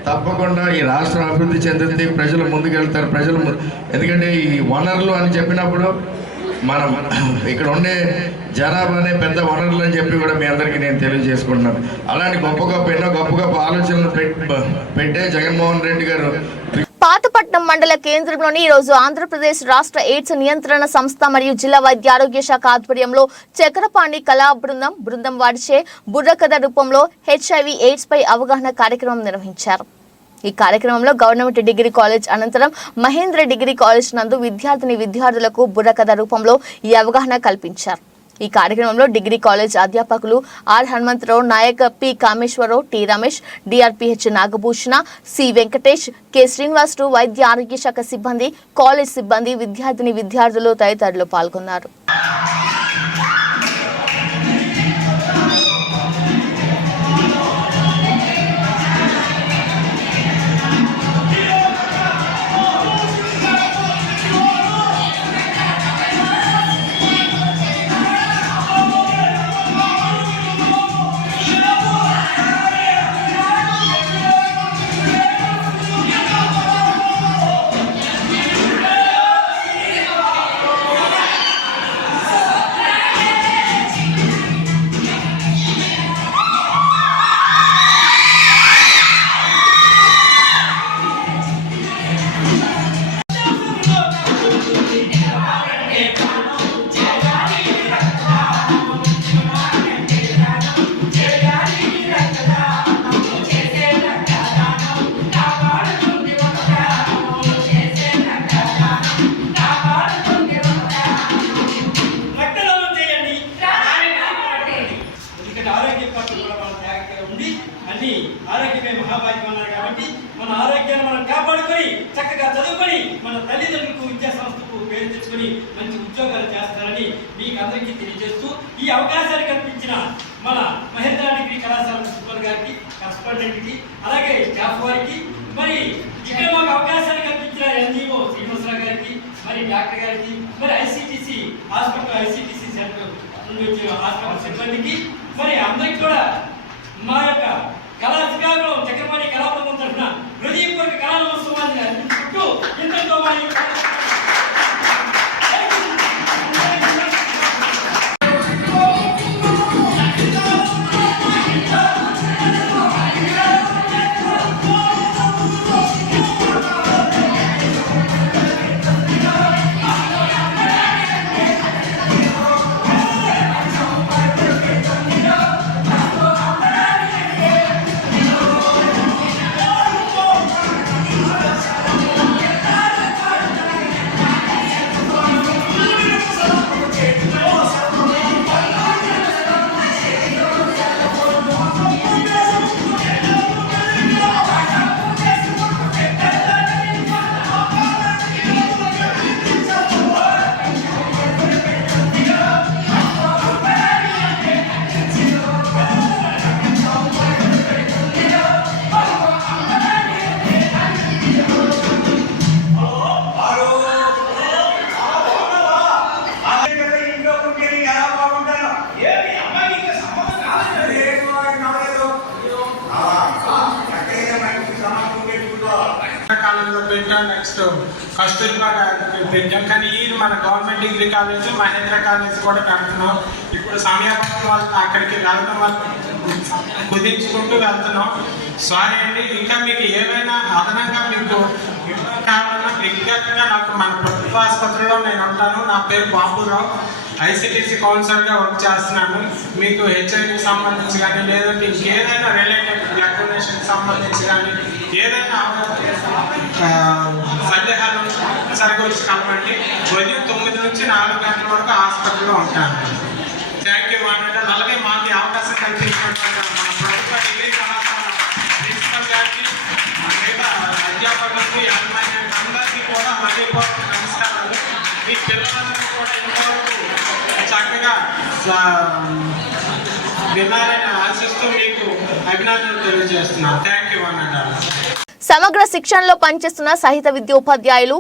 తప్పకుండా ఈ రాష్ట్రం అభివృద్ధి చెందుతుంది, ప్రజలు ముందుకెళ్తారు. ఎందుకంటే ఈ వనరులు అని చెప్పినప్పుడు మనం ఇక్కడ ఉండే జనాభానే పెద్ద వనరులు అని చెప్పి కూడా మీ అందరికీ నేను తెలియజేసుకుంటున్నాను. అలాంటి ఎన్నో గొప్ప ఆలోచనలు పెట్టే జగన్మోహన్ రెడ్డి గారు పాతపట్నం మండల కేంద్రంలోని ఈ రోజు ఆంధ్రప్రదేశ్ రాష్ట్ర ఎయిడ్స్ నియంత్రణ సంస్థ మరియు జిల్లా వైద్య ఆరోగ్య శాఖ ఆధ్వర్యంలో చక్రపాణి కళా బృందం వాడిచే బుర్రకథ రూపంలో HIV ఎయిడ్స్ పై అవగాహన కార్యక్రమం నిర్వహించారు. ఈ కార్యక్రమంలో గవర్నమెంట్ డిగ్రీ కాలేజ్ అనంతరం మహేంద్ర డిగ్రీ కాలేజ్ నందు విద్యార్థులకు బుర్రకథ రూపంలో ఈ అవగాహన కల్పించారు. ఈ కార్యక్రమంలో డిగ్రీ కాలేజ్ అధ్యాపకులు R Hanumantharao, Nayak, P Kameswararao, T Ramesh, D R P H Nagabhushana, C Venkatesh, K Srinivasulu, వైద్య ఆరోగ్య శాఖ సిబ్బంది, కాలేజ్ సిబ్బంది, విద్యార్థులు తదితరులు పాల్గొన్నారు. పట్ల కూడా మనం జాగ్రత్తగా ఉండి అన్ని ఆరోగ్యమే మహాభాగ్యం అన్నారు కాబట్టి మన ఆరోగ్యాన్ని మనం కాపాడుకొని చక్కగా చదువుకొని మన తల్లిదండ్రులకు విద్యా సంస్థకు పేరు తెచ్చుకొని మంచి ఉద్యోగాలు చేస్తారని మీకు అందరికీ తెలియజేస్తూ ఈ అవకాశాలు కల్పించిన మన మహేంద్ర డిగ్రీ కళాశాల ప్రిన్సిపల్ గారికి, కరస్పాండెంట్కి, అలాగే స్టాఫ్ వారికి, మరి ఇక్కడ మాకు అవకాశాలు కల్పించిన ఎన్జిఓ శ్రీనివాసరావు గారికి, మరి డాక్టర్ గారికి, మరి ఐసిటిసి సెంటర్ నుండి వచ్చిన హాస్పిటల్ సిబ్బందికి, మరి అందరికి కూడా మా యొక్క శ్రీకాకుళం చక్రపాణి కళాబృందం తరఫున హృదయపూర్వక కళామహోత్సవాన్ని అర్పించుకుంటూ ఇంతతో కాలేజీలో పెట్టాం, నెక్స్ట్ కస్తూర్బా పెట్టాం. కానీ ఇది మన government degree college, Mahendra college కూడా పెడుతున్నాం. ఇప్పుడు సమయాభావం వల్ల అక్కడికి వెళ్ళడం వల్ల కుదించుకుంటూ వెళ్తున్నాం. సారీ అండి. ఇంకా మీకు ఏమైనా అదనంగా మీకు కావాలన్నా వ్యక్తిగతంగా నాకు మన ప్రభుత్వ ఆసుపత్రిలో నేను ఉంటాను. నా పేరు బాబురావు, ఐసిటిసి కౌన్సిలర్గా వర్క్ చేస్తున్నాను. మీకు హెచ్ఐవికి సంబంధించి కానీ లేదంటే ఇంకేదైనా రిలేటెడ్ బ్లడ్ డొనేషన్కి సంబంధించి కానీ ఏదైనా సందేహాలు సరిగ్గా వచ్చి కలవండి. ఉదయం 9 నుంచి 4 గంటల వరకు హాస్పిటల్లో ఉంటాను. థ్యాంక్ యూ అన్నట్టు. అలాగే మాకు అవకాశం కల్పించినటువంటి మన ప్రభుత్వ డిగ్రీ కళాశాల ప్రిన్సిపల్ గారికి, మిగతా అధ్యాపకులకి, అందరికీ కూడా హృదయపూర్వక నమస్కారాలు. మీ పిల్లలందరూ కూడా ఇంతవరకు చక్కగా వినాలని ఆశిస్తూ మీకు అభినందనలు తెలియజేస్తున్నాను. థ్యాంక్ యూ అన్నట్టు. సమగ్ర శిక్షణలో పనిచేస్తున్న సహిత విద్య ఉపాధ్యాయులు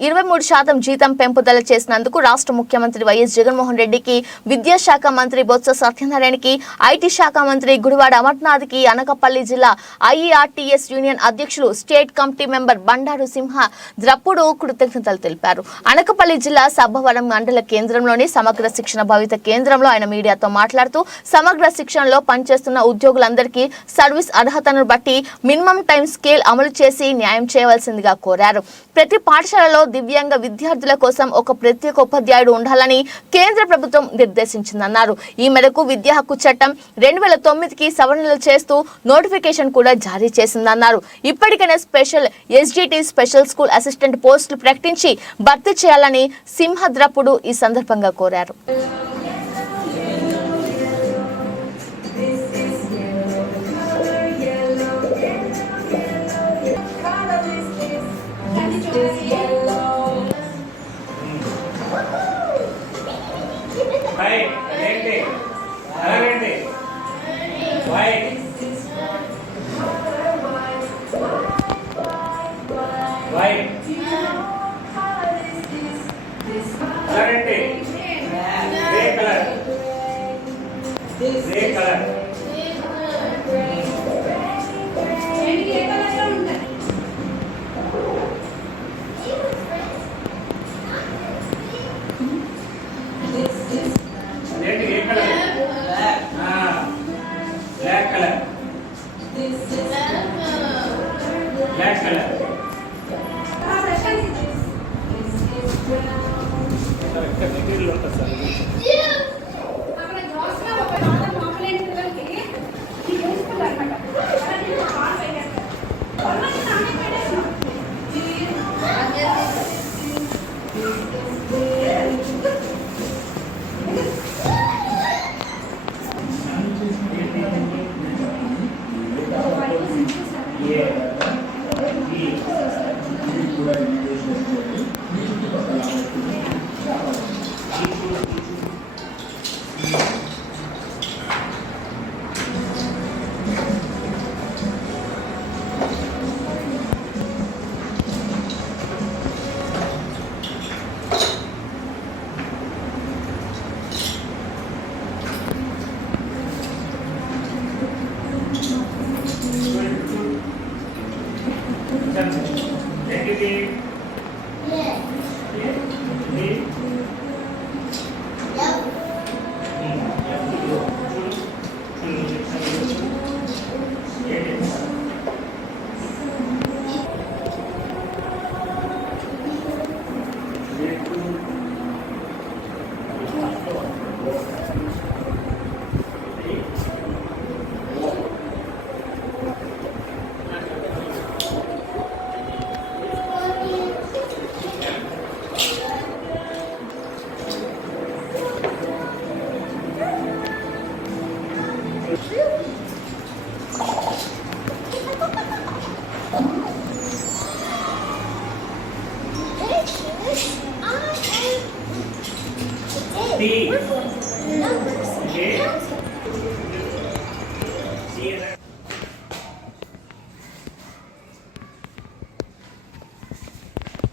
23% జీతం పెంపుదల చేసినందుకు రాష్ట్ర ముఖ్యమంత్రి వైఎస్ జగన్మోహన్ రెడ్డికి, విద్యాశాఖ మంత్రి బొత్స సత్యనారాయణకి, ఐటీ శాఖ మంత్రి గుడివాడ అమర్నాథ్కి అనకాపల్లి జిల్లా ఐఈఆర్టీఎస్ యూనియన్ అధ్యక్షులు, స్టేట్ కమిటీ మెంబర్ బండారు సింహ ద్రప్పుడు కృతజ్ఞతలు తెలిపారు. అనకాపల్లి జిల్లా సబ్బవరం మండల కేంద్రంలోని సమగ్ర శిక్షణ భవిత కేంద్రంలో ఆయన మీడియాతో మాట్లాడుతూ సమగ్ర శిక్షణలో పనిచేస్తున్న ఉద్యోగులందరికీ సర్వీస్ అర్హతను బట్టి మినిమం టైం స్కేల్ అమలు చేసి న్యాయం చేయవలసిందిగా కోరారు. ప్రతి పాఠశాలలో దివ్యాంగ విద్యార్థుల కోసం ఒక ప్రత్యేక ఉపాధ్యాయుడు ఉండాలని కేంద్ర ప్రభుత్వం నిర్దేశించిందన్నారు. ఈ మేరకు విద్యా హక్కు చట్టం 2009కి సవరణలు చేస్తూ నోటిఫికేషన్ కూడా జారీ చేసిందన్నారు. ఇప్పటికైనా special SGT special school assistant పోస్టులు ప్రకటించి భర్తీ చేయాలని సింహద్రపుడు ఈ సందర్భంగా కోరారు.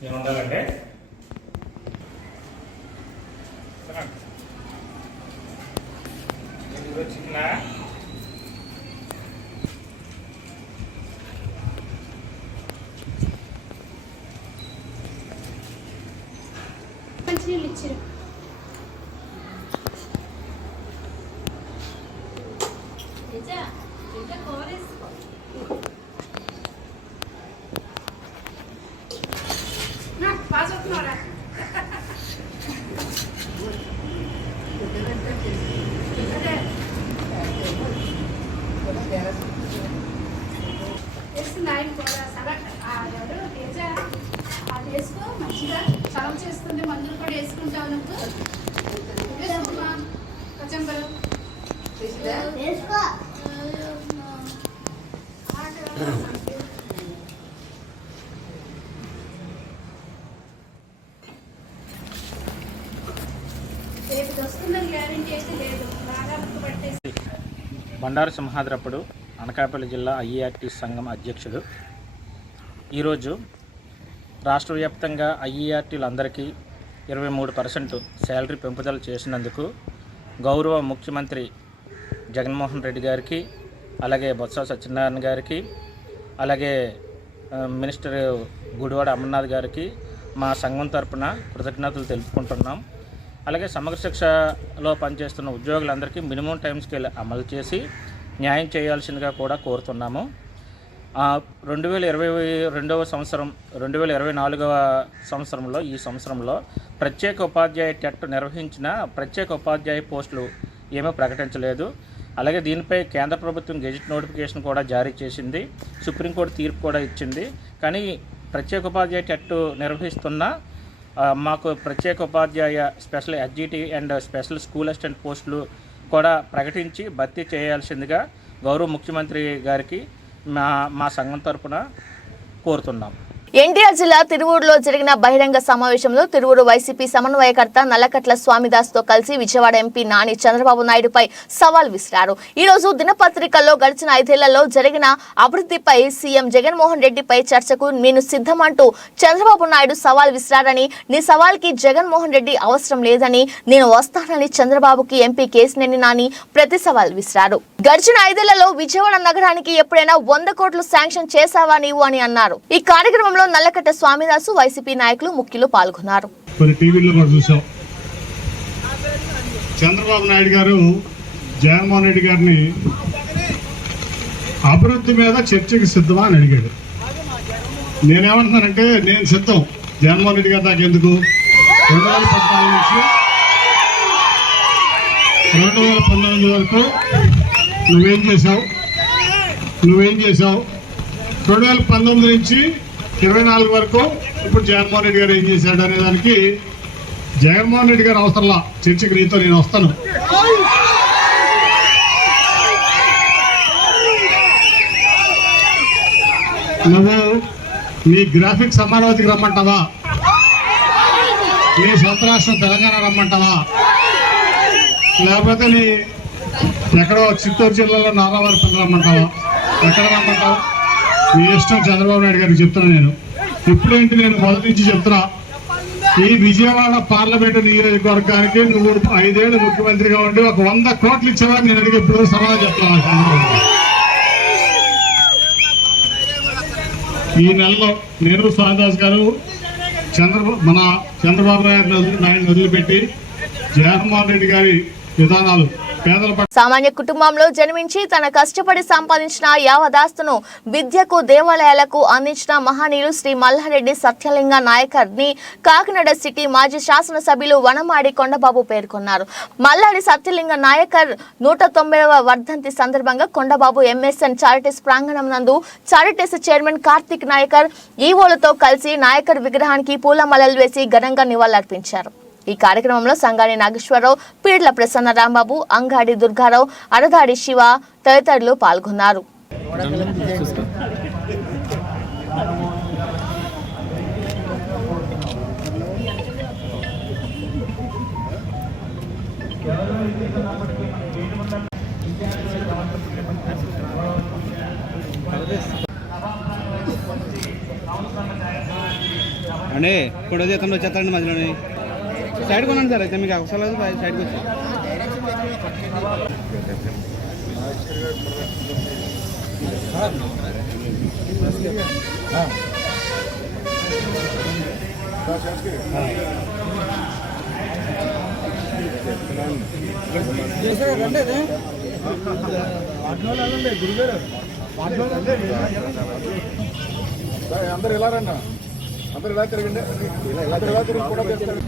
ఏముండాలంటే చిన్న మంచినీళ్ళు ఇచ్చారు. పాస్ అవుతున్నారా? వేస్తుంది ఆయన కూడా ఎవరు తేజ అది వేసుకో మంచిగా చలవ చేస్తుంది. మందులు కూడా వేసుకుంటావు నువ్వు. వేసుకున్నా కచంబరు వేసుకో. వస్తుందని గ్యారెంటీ అయితే లేదు. బాగా పట్టేసి బండారు సింహాద్రప్పుడు అనకాపల్లి జిల్లా ఐఈఆర్టీ సంఘం అధ్యక్షుడు. ఈరోజు రాష్ట్ర వ్యాప్తంగా ఐఈఆర్టీలందరికీ 23% శాలరీ పెంపుదల చేసినందుకు గౌరవ ముఖ్యమంత్రి జగన్మోహన్ రెడ్డి గారికి, అలాగే బొత్స సత్యనారాయణ గారికి, అలాగే మినిస్టర్ గుడివాడ అమర్నాథ్ గారికి మా సంఘం తరపున కృతజ్ఞతలు తెలుపుకుంటున్నాం. అలాగే సమగ్ర శిక్షలో పనిచేస్తున్న ఉద్యోగులందరికీ మినిమం టైం స్కేల్ అమలు చేసి న్యాయం చేయాల్సిందిగా కూడా కోరుతున్నాము. 2022వ సంవత్సరం 2024వ సంవత్సరంలో ఈ సంవత్సరంలో ప్రత్యేక ఉపాధ్యాయ టెట్ నిర్వహించిన ప్రత్యేక ఉపాధ్యాయ పోస్టులు ఏమీ ప్రకటించలేదు. అలాగే దీనిపై కేంద్ర ప్రభుత్వం గెజిట్ నోటిఫికేషన్ కూడా జారీ చేసింది. సుప్రీంకోర్టు తీర్పు కూడా ఇచ్చింది. కానీ ప్రత్యేక ఉపాధ్యాయ టెట్ నిర్వహిస్తున్న మాకు ప్రత్యేక ఉపాధ్యాయ special SGT and special school assistant పోస్టులు కూడా ప్రకటించి భర్తీ చేయాల్సిందిగా గౌరవ ముఖ్యమంత్రి గారికి మా సంఘం తరపున కోరుతున్నాం. ఎన్టీఆర్ జిల్లా తిరువూరులో జరిగిన బహిరంగ సమావేశంలో తిరువూరు వైసీపీ సమన్వయకర్త నల్లకట్ల స్వామిదాస్ తో కలిసి విజయవాడ ఎంపీ నాని చంద్రబాబు నాయుడుపై సవాల్ విసిరారు. ఈ రోజు దినపత్రికల్లో గడిచిన 5 ఏళ్లలో జరిగిన అభివృద్ధిపై సీఎం జగన్మోహన్ రెడ్డిపై చర్చకు నేను సిద్ధమంటూ చంద్రబాబు నాయుడు సవాల్ విసిరారని, నీ సవాల్కి జగన్మోహన్ రెడ్డి అవసరం లేదని, నేను వస్తానని చంద్రబాబుకి ఎంపీ కేశినేని నాని ప్రతి సవాల్ విసిరారు. గడిచిన 5 ఏళ్లలో విజయవాడ నగరానికి ఎప్పుడైనా 100 కోట్లు శాంక్షన్ చేశావా నీవు అని అన్నారు. ఈ కార్యక్రమంలో నల్లకట్ట స్వామిదాసు, వైసీపీ నాయకులు ముఖ్యులు పాల్గొన్నారు. టీవీలో కూడా చూసాం, చంద్రబాబు నాయుడు గారు జగన్మోహన్ రెడ్డి గారిని అభివృద్ధి మీద చర్చకి సిద్ధమా అని అడిగాడు. నేనేమంటున్నానంటే నేను సిద్ధం. జగన్మోహన్ రెడ్డి గారు నాకెందుకు 2014 నుంచి 2019 వరకు నువ్వేం చేశావు 2019 నుంచి 24 వరకు ఇప్పుడు జగన్మోహన్ రెడ్డి గారు ఏం చేశాడు అనే దానికి జగన్మోహన్ రెడ్డి గారు అవసరంలా చర్చకి నీతో నేను వస్తాను. నువ్వు నీ గ్రాఫిక్స్ అమరావతికి రమ్మంటావా, నీ సొంత రాష్ట్రం తెలంగాణ రమ్మంటావా, లేకపోతే నీ ఎక్కడో చిత్తూరు జిల్లాలో నారావారిపల్లి రమ్మంటావా, ఎక్కడ రమ్మంటావు నీ ఇష్టం. చంద్రబాబు నాయుడు గారికి చెప్తున్నా నేను. ఇప్పుడేంటి నేను మొదటి నుంచి చెప్తున్నా, ఈ విజయవాడ పార్లమెంటు నియోజకవర్గానికి నువ్వు 5 ఏళ్ళు ముఖ్యమంత్రిగా ఉండి ఒక 100 కోట్లు ఇచ్చేవారు నేను అడిగి ఇప్పుడు సమాధానం చెప్తున్నా. ఈ నెలలో నెహ్రూ సాదాస్ గారు చంద్రబాబు నాయుడు వదిలిపెట్టి జగన్మోహన్ రెడ్డి గారి విధానాలు సామాన్య కుటుంబంలో జన్మించి తన కష్టపడి సంపాదించిన యావదాస్తును విద్యకు దేవాలయాలకు అందించిన మహనీయులు శ్రీ మల్లారెడ్డి సత్యలింగ నాయకర్ ని కాకినాడ సిటీ మాజీ శాసనసభ్యులు వనమాడి కొండబాబు పేర్కొన్నారు. మల్లాడి సత్యలింగ నాయకర్ 190వ వర్ధంతి సందర్భంగా కొండబాబు ఎంఎస్ఎన్ చారిటీస్ ప్రాంగణం నందు చారిటీస్ చైర్మన్ కార్తిక్ నాయకర్ ఈవోలతో కలిసి నాయకర్ విగ్రహానికి పూలమాలలు వేసి ఘనంగా నివాళులర్పించారు. ఈ కార్యక్రమంలో సంగాని నాగేశ్వరరావు, పీడ్ల ప్రసన్న రాంబాబు, అంగాడి దుర్గారావు, అరదాడి శివ తదితరులు పాల్గొన్నారు. అంటే ఫోటో చేస్తాను వచ్చేస్తాండి మధ్యలోనే సైడ్ కొనండి సార్. అయితే మీకు అవసరం లేదు, సైడ్కి వచ్చి అందరు ఇలా రండి, అందరు ఇలా తిరగండి, ఇలా తిరిగి కూడా చేస్తారు.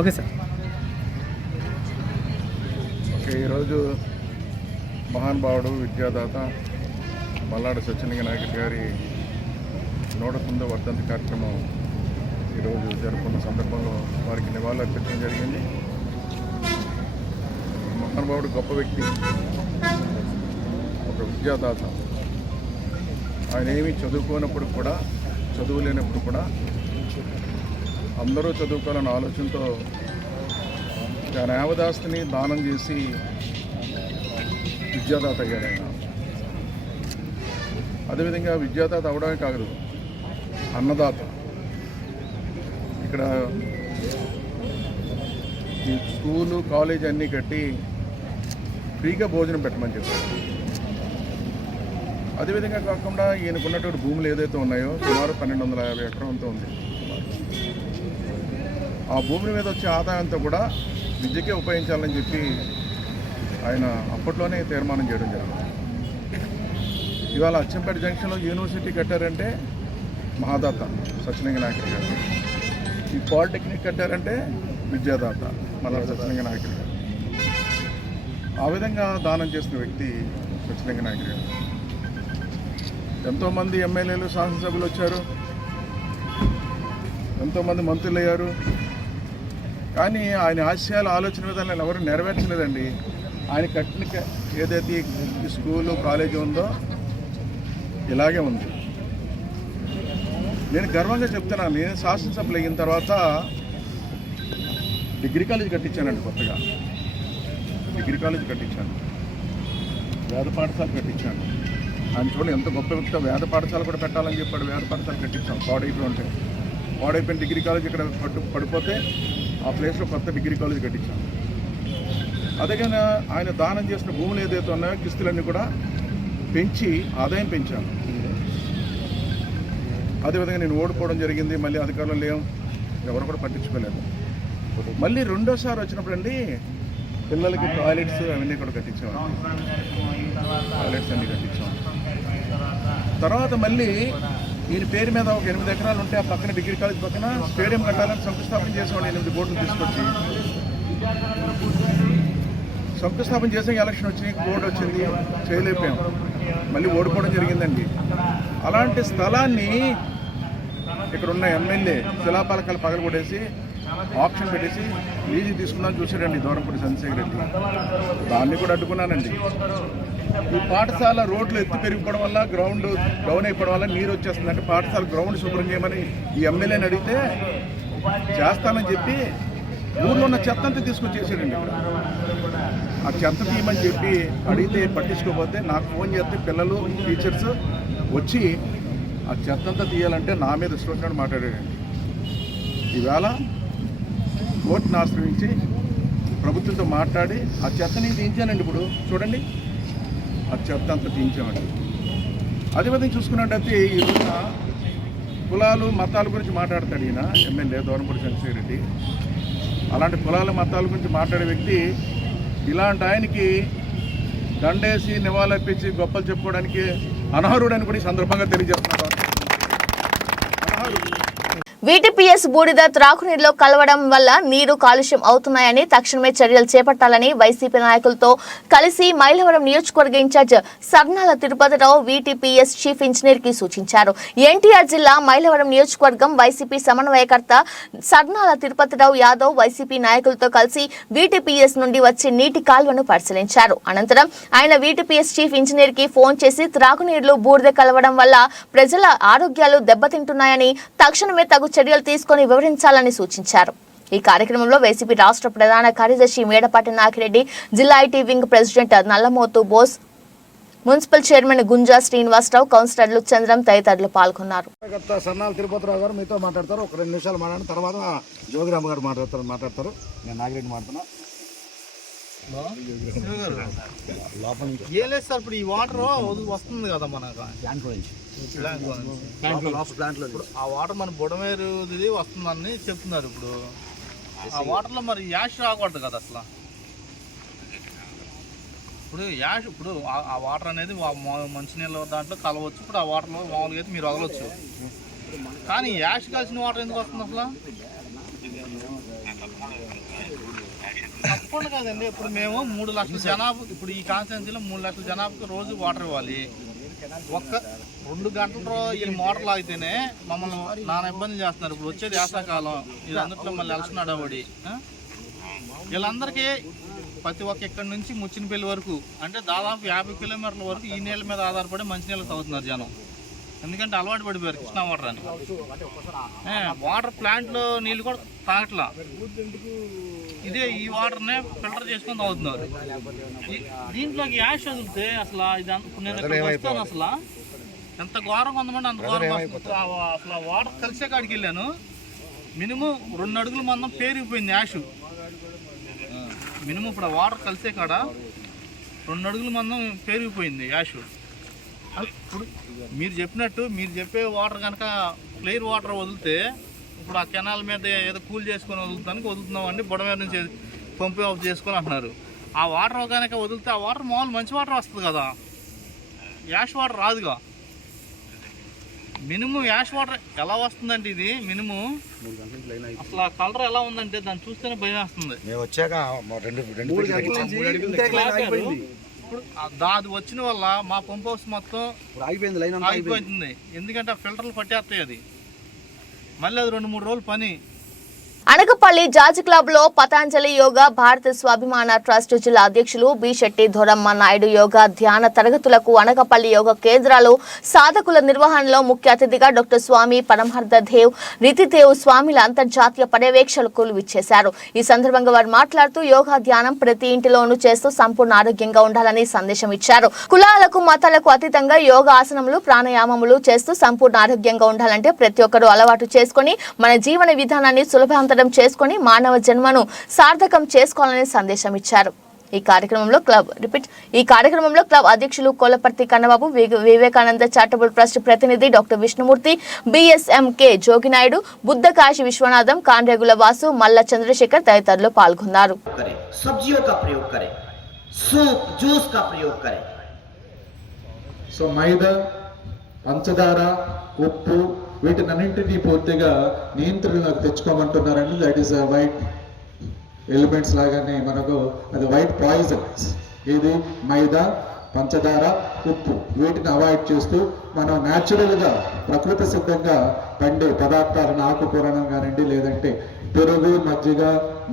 Okay sir. ఓకే, ఈరోజు మహానుభావుడు విద్యాదాత మల్లాడి సత్యలింగ నాయకర్ గారి 109వ వర్ధంతి కార్యక్రమం ఈరోజు జరుపుకున్న సందర్భంలో వారికి నివాళులు అర్పించడం జరిగింది. మహానుభావుడు గొప్ప వ్యక్తి, ఒక విద్యాదాత. ఆయన ఏమీ చదువుకోనప్పుడు కూడా, చదువు లేనప్పుడు కూడా అందరూ చదువుకోవాలన్న ఆలోచనతో తన యావదాస్తిని దానం చేసి విద్యాదాత అయ్యాడు ఆయన. అదేవిధంగా విద్యాదాత అవడమే కాదు, అన్నదాత. ఇక్కడ ఈ స్కూలు, కాలేజ్ అన్నీ కట్టి ఫ్రీగా భోజనం పెట్టమని చెప్పారు. అదేవిధంగా కాకుండా ఈయనకున్నటువంటి భూములు ఏదైతే ఉన్నాయో సుమారు 1250 ఎకరంతో ఉంది. ఆ భూమి మీద వచ్చే ఆదాయంతో కూడా విద్యకే ఉపయోగించాలని చెప్పి ఆయన అప్పట్లోనే తీర్మానం చేయడం జరిగింది. ఇవాళ అచ్చంపేట జంక్షన్లో యూనివర్సిటీ కట్టారంటే మహాదాత సత్యలింగ నాయకర్ గారు. ఈ పాలిటెక్నిక్ కట్టారంటే విద్యాదాత మల్లాడి సత్యలింగ నాయకర్ గారు. ఆ విధంగా దానం చేసిన వ్యక్తి సత్యలింగ నాయకర్ గారు. ఎంతోమంది ఎమ్మెల్యేలు, శాసనసభ్యులు వచ్చారు, ఎంతోమంది మంత్రులు అయ్యారు. కానీ ఆయన ఆశయాల ఆలోచన విధానాలు ఎవరు నెరవేర్చలేదండి. ఆయన కట్టిన ఏదైతే ఈ స్కూలు, కాలేజీ ఉందో ఇలాగే ఉంది. నేను గర్వంగా చెప్తున్నాను, నేను శాసనసభ్యులు అయిన తర్వాత డిగ్రీ కాలేజ్ కట్టించానండి. కొత్తగా డిగ్రీ కాలేజ్ కట్టించాను, వేద పాఠశాల కట్టించాను. ఆయన చూడండి ఎంత గొప్ప వ్యక్తి. వేద పాఠశాల కూడా పెట్టాలని చెప్పాడు, వేద పాఠశాల కట్టించాం. పాడైపోయిన డిగ్రీ కాలేజ్ ఇక్కడ పడిపోతే ఆ ప్లేస్లో కొత్త డిగ్రీ కాలేజ్ కట్టించాం. అదేవిధంగా ఆయన దానం చేసిన భూములు ఏదైతే ఉన్నాయో కిస్తులన్నీ కూడా పెంచి ఆదాయం పెంచాను. అదేవిధంగా నేను ఓడిపోవడం జరిగింది, మళ్ళీ అధికారంలో లేవు, ఎవరు కూడా పట్టించుకోలేదు. మళ్ళీ రెండోసారి వచ్చినప్పుడు అండి పిల్లలకి టాయిలెట్స్ అవన్నీ కూడా కట్టించాం. టాయిలెట్స్ అన్నీ కట్టించాం. తర్వాత మళ్ళీ ఈయన పేరు మీద ఒక 8 ఎకరాలు ఉంటే ఆ పక్కన డిగ్రీ కాలేజ్ పక్కన స్టేడియం కట్టాలని శంకుస్థాపన చేసేవాళ్ళు. 8 కోట్లు తీసుకొచ్చి శంకుస్థాపన చేసే ఎలక్షన్ వచ్చి కోడ్ వచ్చింది, చేయలేకపోయాం. మళ్ళీ ఓడిపోవడం జరిగిందండి. అలాంటి స్థలాన్ని ఇక్కడ ఉన్న ఎమ్మెల్యే శిలాపాలకాలు పగలగొట్టేసి ఆప్షన్ పెట్టేసి లీజు తీసుకుందామని చూశాడండి దూరంపూడి చంద్రశేఖర్ రెడ్డి. దాన్ని కూడా అడ్డుకున్నానండి. ఈ పాఠశాల రోడ్లు ఎత్తు పెరిగిపోవడం వల్ల, గ్రౌండ్ డౌన్ అయిపోవడం వల్ల నీరు వచ్చేస్తుందంటే పాఠశాల గ్రౌండ్ శుభ్రం చేయమని ఈ ఎమ్మెల్యేని అడిగితే చేస్తానని చెప్పి ఊర్లో ఉన్న చెత్త అంతా తీసుకొచ్చి చేశాడండి. ఆ చెత్త తీయమని చెప్పి అడిగితే పట్టించుకోకపోతే నాకు ఫోన్ చేస్తే పిల్లలు, టీచర్స్ వచ్చి ఆ చెత్త అంతా తీయాలంటే నా మీద ఇష్టం మాట్లాడాడండి. ఈవేళ కోర్టును ఆశ్రయించి ప్రభుత్వంతో మాట్లాడి ఆ చెత్తని తీయించానండి. ఇప్పుడు చూడండి, ఆ చెత్త అంతా తీయించామండి. అదేవిధంగా చూసుకున్నట్టయితే ఈ రోజున కులాలు మతాల గురించి మాట్లాడతాడు ఈయన ఎమ్మెల్యే దోరంపూడి చంద్రశేఖర్ రెడ్డి. అలాంటి కులాల మతాల గురించి మాట్లాడే వ్యక్తి ఇలాంటి ఆయనకి దండేసి నివాళులర్పించి గొప్పలు చెప్పుకోవడానికి అనర్హుడని కూడా ఈ సందర్భంగా తెలియజేస్తున్నారు. వీటీపీఎస్ బూడిద త్రాగునీరులో కలవడం వల్ల నీరు కాలుష్యం అవుతున్నాయని తక్షణమే చర్యలు చేపట్టాలని వైసీపీ నాయకులతో కలిసి మైలవరం నియోజకవర్గ in charge Sarnala Tirupathi Rao VTPS chief engineer కి సూచించారు. ఎన్టీఆర్ జిల్లా మైలవరం నియోజకవర్గం వైసీపీ సమన్వయకర్త సర్నాల తిరుపతిరావు యాదవ్ వైసీపీ నాయకులతో కలిసి వీటీపీఎస్ నుండి వచ్చే నీటి కాల్వను పరిశీలించారు. అనంతరం ఆయన వీటీపీఎస్ చీఫ్ ఇంజనీర్ కి ఫోన్ చేసి త్రాగునీరులో బూడిద కలవడం వల్ల ప్రజల ఆరోగ్యాలు దెబ్బతింటున్నాయని తక్షణమే తగు చర్యలు తీసుకొని వివరించాలని సూచించారు. ఈ కార్యక్రమంలో వైసీపీ రాష్ట్ర ప్రధాన కార్యదర్శి మేడపాటి నాగిరెడ్డి, జిల్లా IT wing president Nallamothu Bose, municipal chairman Gunja Srinivasarao, కౌన్సిలర్లు చంద్రం తదితరులు పాల్గొన్నారు. సన్నాల తిరుపతిరావు గారు మీతో మాట్లాడతారు. ఒక 2 నిమిషాలు మాట్లాడిన తర్వాత జోగిరామ గారు మాట్లాడతారు. నేను నాగిరెడ్డి మాట్లాడుతున్నా. ఏం లేదు సార్, ఇప్పుడు ఈ వాటర్ వస్తుంది కదా మనకు ఆ వాటర్ మన బుడమేరు వస్తుందని చెప్తున్నారు. ఇప్పుడు ఆ వాటర్లో మరి యాష్ రాకూడదు కదా అసలు. ఇప్పుడు యాష్ ఇప్పుడు ఆ వాటర్ అనేది మంచినీళ్ళ దాంట్లో కలవచ్చు. ఇప్పుడు ఆ వాటర్లో మామూలుగా అయితే మీరు వదలవచ్చు, కానీ యాష్ కలిసిన వాటర్ ఎందుకు వస్తుంది అసలు? తప్పకుండా కదండి. ఇప్పుడు మేము 3 లక్షల జనాభా, ఇప్పుడు ఈ కాన్స్టిట్యున్సీలో 3 లక్షల జనాభాకి రోజు వాటర్ ఇవ్వాలి. ఒక్క 2 గంటలు ఈ మోటార్ లాగితేనే మమ్మల్ని నానా ఇబ్బంది చేస్తున్నారు. ఇప్పుడు వచ్చేది వేసవకాలం, ఇది అందుట్లో మళ్ళీ ఎలక్షన్ అడవడి. వీళ్ళందరికీ ప్రతి ఒక్క ఇక్కడి నుంచి ముచ్చినపల్లి వరకు అంటే దాదాపు 50 కిలోమీటర్ల వరకు ఈ నీళ్ళ మీద ఆధారపడి మంచినీళ్ళు తాగుతున్నారు జనం. ఎందుకంటే అలవాటు పడిపోయారు కృష్ణా వాటర్ అని. వాటర్ ప్లాంట్లో నీళ్ళు కూడా తాగట్లా, ఇదే ఈ వాటర్నే ఫిల్టర్ చేసుకొని తాగుతున్నారు. దీంట్లోకి యాష్ వదిలితే అసలు ఇది నేను వస్తాను అసలు ఎంత ఘోరం, కొంతమంది అంత ఘోరం. అసలు వాటర్ కలిసే కాడికి వెళ్ళాను, మినిమం 2 అడుగుల మందం పేరిగిపోయింది యాష్. మినిమం ఇప్పుడు వాటర్ కలిసే కాడ 2 అడుగుల మందం పేరిగిపోయింది యాష్. ఇప్పుడు మీరు చెప్పినట్టు మీరు చెప్పే వాటర్ కనుక క్లియర్ వాటర్ వదిలితే, ఇప్పుడు ఆ కెనాల్ మీద ఏదో కూల్ చేసుకొని వదులుతానికి వదులుతున్నామండి, బుడమేర నుంచి పంపి ఆఫ్ చేసుకొని అంటున్నారు. ఆ వాటర్ కనుక వదిలితే ఆ వాటర్ మామూలు మంచి వాటర్ వస్తుంది కదా, యాష్ వాటర్ రాదుగా. మినిమం యాష్ వాటర్ ఎలా వస్తుందంటే ఇది మినిమం అసలు ఆ కలర్ ఎలా ఉందంటే దాన్ని చూస్తేనే భయం వేస్తుంది. ఇప్పుడు అది వచ్చిన వల్ల మా పంప్ హౌస్ మొత్తం ఆగిపోతుంది. ఎందుకంటే ఆ ఫిల్టర్లు పట్టేస్తాయి, అది మళ్ళీ అది 2-3 రోజులు పని. అనకపల్లి జార్జ్ క్లబ్ లో పతాంజలి యోగా భారత స్వాభిమాన ట్రస్ట్ జిల్లా అధ్యక్షులు బి శెట్టి ధోరమ్మ నాయుడు యోగా ధ్యాన తరగతులకు అనకపల్లి యోగా కేంద్రాలు సాధకుల నిర్వహణలో ముఖ్య అతిథిగా డాక్టర్ స్వామి పరమహర్ద దేవ్ రితిదేవ్ స్వామిల అంతర్జాతీయ పర్యవేక్షకులు విచ్చేశారు. ఈ సందర్భంగా వారు మాట్లాడుతూ యోగా ధ్యానం ప్రతి ఇంటిలోనూ చేస్తూ సంపూర్ణ ఆరోగ్యంగా ఉండాలని సందేశం ఇచ్చారు. కులాలకు మతాలకు అతీతంగా యోగా ఆసనములు ప్రాణాయామములు చేస్తూ సంపూర్ణ ఆరోగ్యంగా ఉండాలంటే ప్రతి ఒక్కరూ అలవాటు చేసుకుని మన జీవన విధానాన్ని సులభంతరం చేసుకుని మానవ జన్మను సార్థకం చేసుకోవాలని సందేశం ఇచ్చారు. ఈ కార్యక్రమంలో క్లబ్ అధ్యక్షులు కోలపర్తి కన్నబాబు, వివేకానంద చారిటబుల్ ట్రస్ట్ ప్రతినిధి డాక్టర్ విష్ణుమూర్తి, బిఎస్ఎంకే జోగినాయుడు, బుద్ధకాశి విశ్వనాథం, కాండ్రేగుల వాసు, మల్ల చంద్రశేఖర్ తదితరులు పాల్గొన్నారు. మైదా, పంచదార, ఉప్పు వీటినన్నింటినీ పూర్తిగా నియంత్రణలోకి తెచ్చుకోమంటున్నారండి. దట్ ఈస్ వైట్ ఎలిమెంట్స్ లాగానే మనకు అది వైట్ పాయిజన్స్. ఇది మైదా, పంచదార, ఉప్పు వీటిని అవాయిడ్ చేస్తూ మనం న్యాచురల్గా ప్రకృతి సిద్ధంగా పండే పదార్థాలను ఆకుకూరను కానివ్వండి, లేదంటే పెరుగు, మజ్జిగ,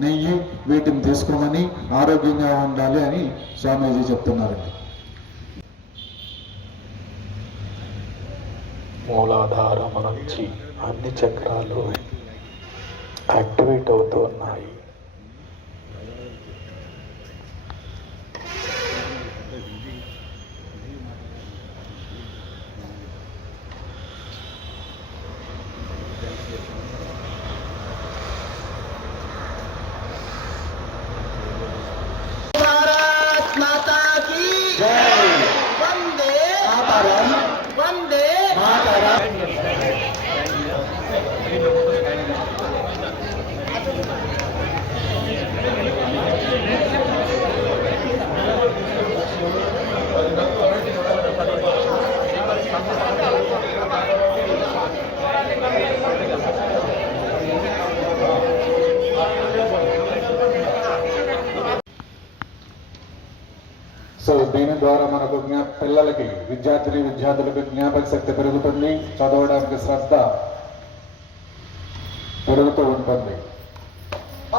నెయ్యి వీటిని తీసుకోమని ఆరోగ్యంగా ఉండాలి అని స్వామీజీ చెప్తున్నారండి. మూలాధారం నుంచి అన్ని చక్రాలు యాక్టివేట్ అవుతూ ఉన్నాయి. భారత్ మాతా కీ జై. వందే మాతరం. సో దీని ద్వారా మనకు పిల్లలకి విద్యార్థులకు జ్ఞాపక శక్తి పెరుగుతుంది, చదవడానికి శ్రద్ధ పెరుగుతూ ఉంటుంది.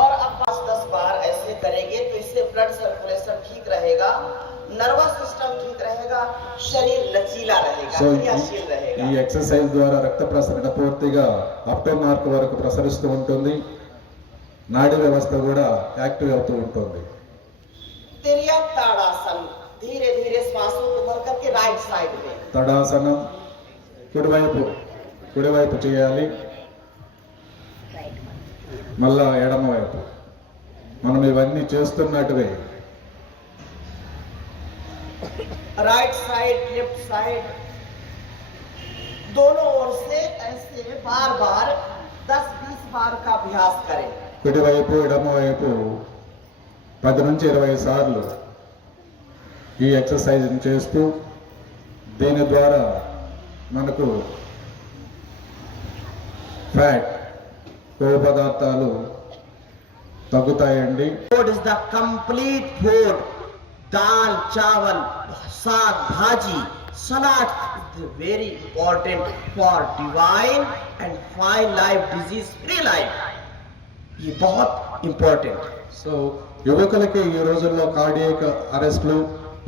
और अब 5-10 बार ऐसे करेंगे तो इससे ब्लड सर्कुलेशन ठीक रहेगा, नर्वस सिस्टम ठीक रहेगा, शरीर लचीला रहेगा, సో क्रियाशील रहेगा. ఈ ఎక్సర్సైజ్ ద్వారా రక్త ప్రసరణ పూర్తిగా అప్ టు మార్క్ వరకు ప్రసరిస్తూ ఉంటుంది, నాడీ వ్యవస్థ కూడా యాక్టివ్ అవుతూ ఉంటుంది. तिर्यक ताड़ासन, धीरे धीरे श्वासों को भर करके राइट साइड में. తడాసనం కుడివైపు చేయాలి, మళ్ళా ఎడమవైపు. మనం ఇవన్నీ చేస్తున్నట్టువే राइट साइड लेफ्ट साइड दोनों ओर से ऐसे बार बार 10-20 बार का अभ्यास करें. కుడివైపు ఎడమవైపు 10 నుంచి 20 సార్లు ఈ ఎక్సర్సైజ్ చేస్తూ దీని ద్వారా మనకు ఫ్యాట్ కొవ్వు పదార్థాలు తగ్గుతాయండి. Food is the complete food. दाल, चावल, साग, भाजी, salad is very important for divine and fine life, disease free life. ये बहुत important. సో యువకులకి ఈ రోజుల్లో కార్డియాక్ అరెస్ట్లు,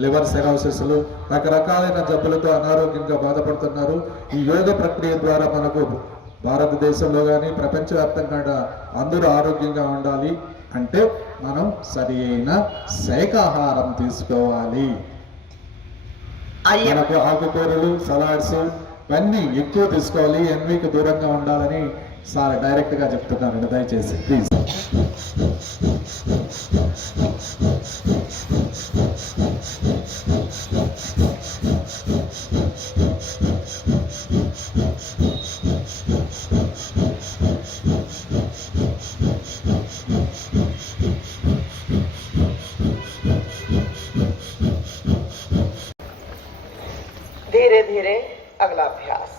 లివర్ సెరోసిస్లు, రకరకాలైన జబ్బులతో అనారోగ్యంగా బాధపడుతున్నారు. ఈ యోగ ప్రక్రియ ద్వారా మనకు భారతదేశంలో కానీ ప్రపంచవ్యాప్తంగా అందరూ ఆరోగ్యంగా ఉండాలి అంటే మనం సరి అయిన శాకాహారం తీసుకోవాలి. మనకు ఆకుకూరలు, సలాడ్స్ ఇవన్నీ ఎక్కువ తీసుకోవాలి, ఎన్వికి దూరంగా ఉండాలని సార్ డైరెక్ట్ గా చెప్తున్నారండి. దయచేసి ప్లీజ్. धीरे धीरे अगला अभ्यास.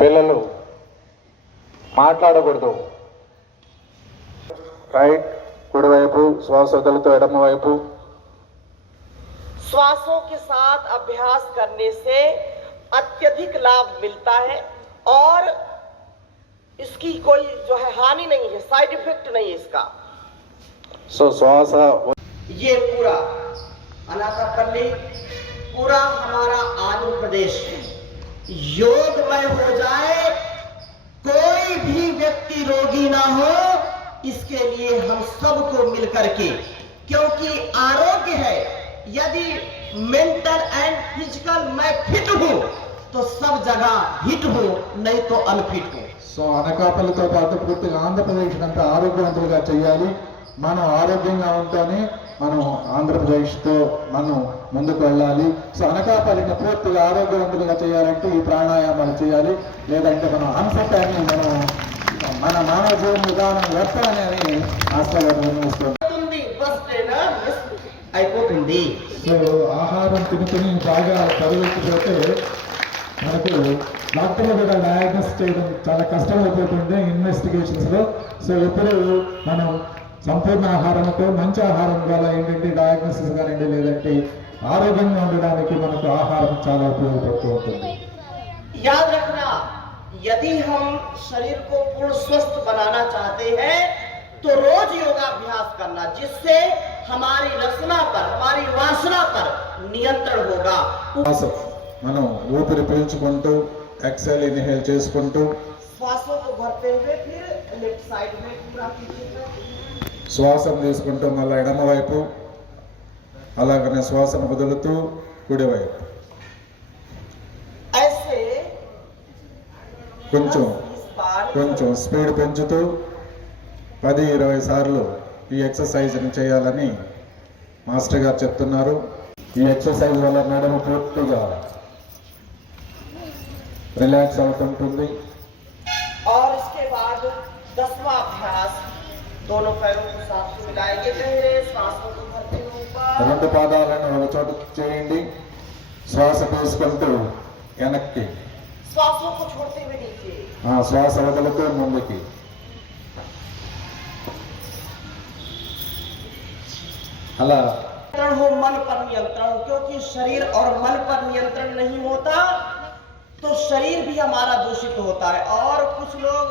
పిల్లలు మాట్లాడకూడదు. రైట్, కుడివైపు శ్వాస వదులుతూ ఎడమవైపు. श्वासों के साथ अभ्यास करने से अत्यधिक लाभ मिलता है और इसकी कोई जो है हानि नहीं है, साइड इफेक्ट नहीं है इसका. సో శ్వాస ये पूरा अनाथापल्ली, पूरा हमारा आंध्र प्रदेश योगमय हो जाए, कोई भी व्यक्ति रोगी ना हो, इसके लिए हम सबको मिलकर के, क्योंकि आरोग्य है. यदि मेंटल एंड फिजिकल मैं फिट हूँ तो सब जगह हिट हूँ, नहीं तो अनफिट हूँ. సో అనకాపల్లితో పాటు పూర్తిగా ఆంధ్రప్రదేశ్ అంతా ఆరోగ్యవంతులుగా చేయాలి. మనం ఆరోగ్యంగా ఉంటేనే మనం ఆంధ్రప్రదేశ్తో మనం ముందుకు వెళ్ళాలి. సో అనకాపల్లిని పూర్తిగా ఆరోగ్యవంతులుగా చేయాలంటే ఈ ప్రాణాయామాలు చేయాలి, లేదంటే మనం అంశటాన్ని మన మానవ జీవన విధానం వ్యర్థమని ఆశ్రయిస్తుంది. అయిపోతుంది. సో ఆహారం తిని బాగా పరువెక్కిపోతే మనకు డాక్టర్లు కూడా డయాగ్నోస్ చేయడం చాలా కష్టమైపోతుంది ఇన్వెస్టిగేషన్స్లో. సో ఎప్పుడు మనం సంపూర్ణ ఆహారంతో మంచి ఆహారం వల్ల ఏంటంటే డయాగ్నోసిస్ కానివ్వండి, లేదంటే ఆరోగ్యంగా ఉండడానికి మనకు ఆహారం చాలా ఉపయోగపడుతూ ఉంటుంది. याद रखना, यदि हम शरीर को पूर्ण स्वस्थ बनाना चाहते हैं तो रोज योगाभ्यास करना, जिससे हमारी रचना पर, हमारी वासना पर नियंत्रण होगा. మనం ఊపిరి పీల్చుకుంటూ ఎక్సెల్ ఇన్హేల్ చేసుకుంటూ श्वासों को भरते हुए फिर लेफ्ट साइड में पूरा कीजिएगा. శ్వాసం తీసుకుంటూ మళ్ళీ ఎడమవైపు, అలాగనే శ్వాసను వదులుతూ కుడివైపు. ऐसे కొంచెం స్పీడ్ పెంచుతూ 10-20 సార్లు ఈ ఎక్సర్సైజ్ని చేయాలని మాస్టర్ గారు చెప్తున్నారు. ఈ ఎక్సర్సైజ్ వల్ల నడుము పూర్తిగా రిలాక్స్ అవుతుంటుంది. और इसके बाद 10वां अभ्यास, दोनों पैरों को साथ में मिलाएंगे, गहरे सांसों को भरते हुए ऊपर। రెండు పాదాలను ఒక చోట చేయండి. శ్వాస తీసుకుంటూ వెనక్కి, श्वासों को छोड़ते हुए नीचे। శ్వాస వదులుతూ ముందుకి. అలా नियंत्रण हो, मन पर नियंत्रण हो, क्योंकि शरीर और मन पर नियंत्रण नहीं होता तो शरीर भी हमारा दूषित होता है। और कुछ लोग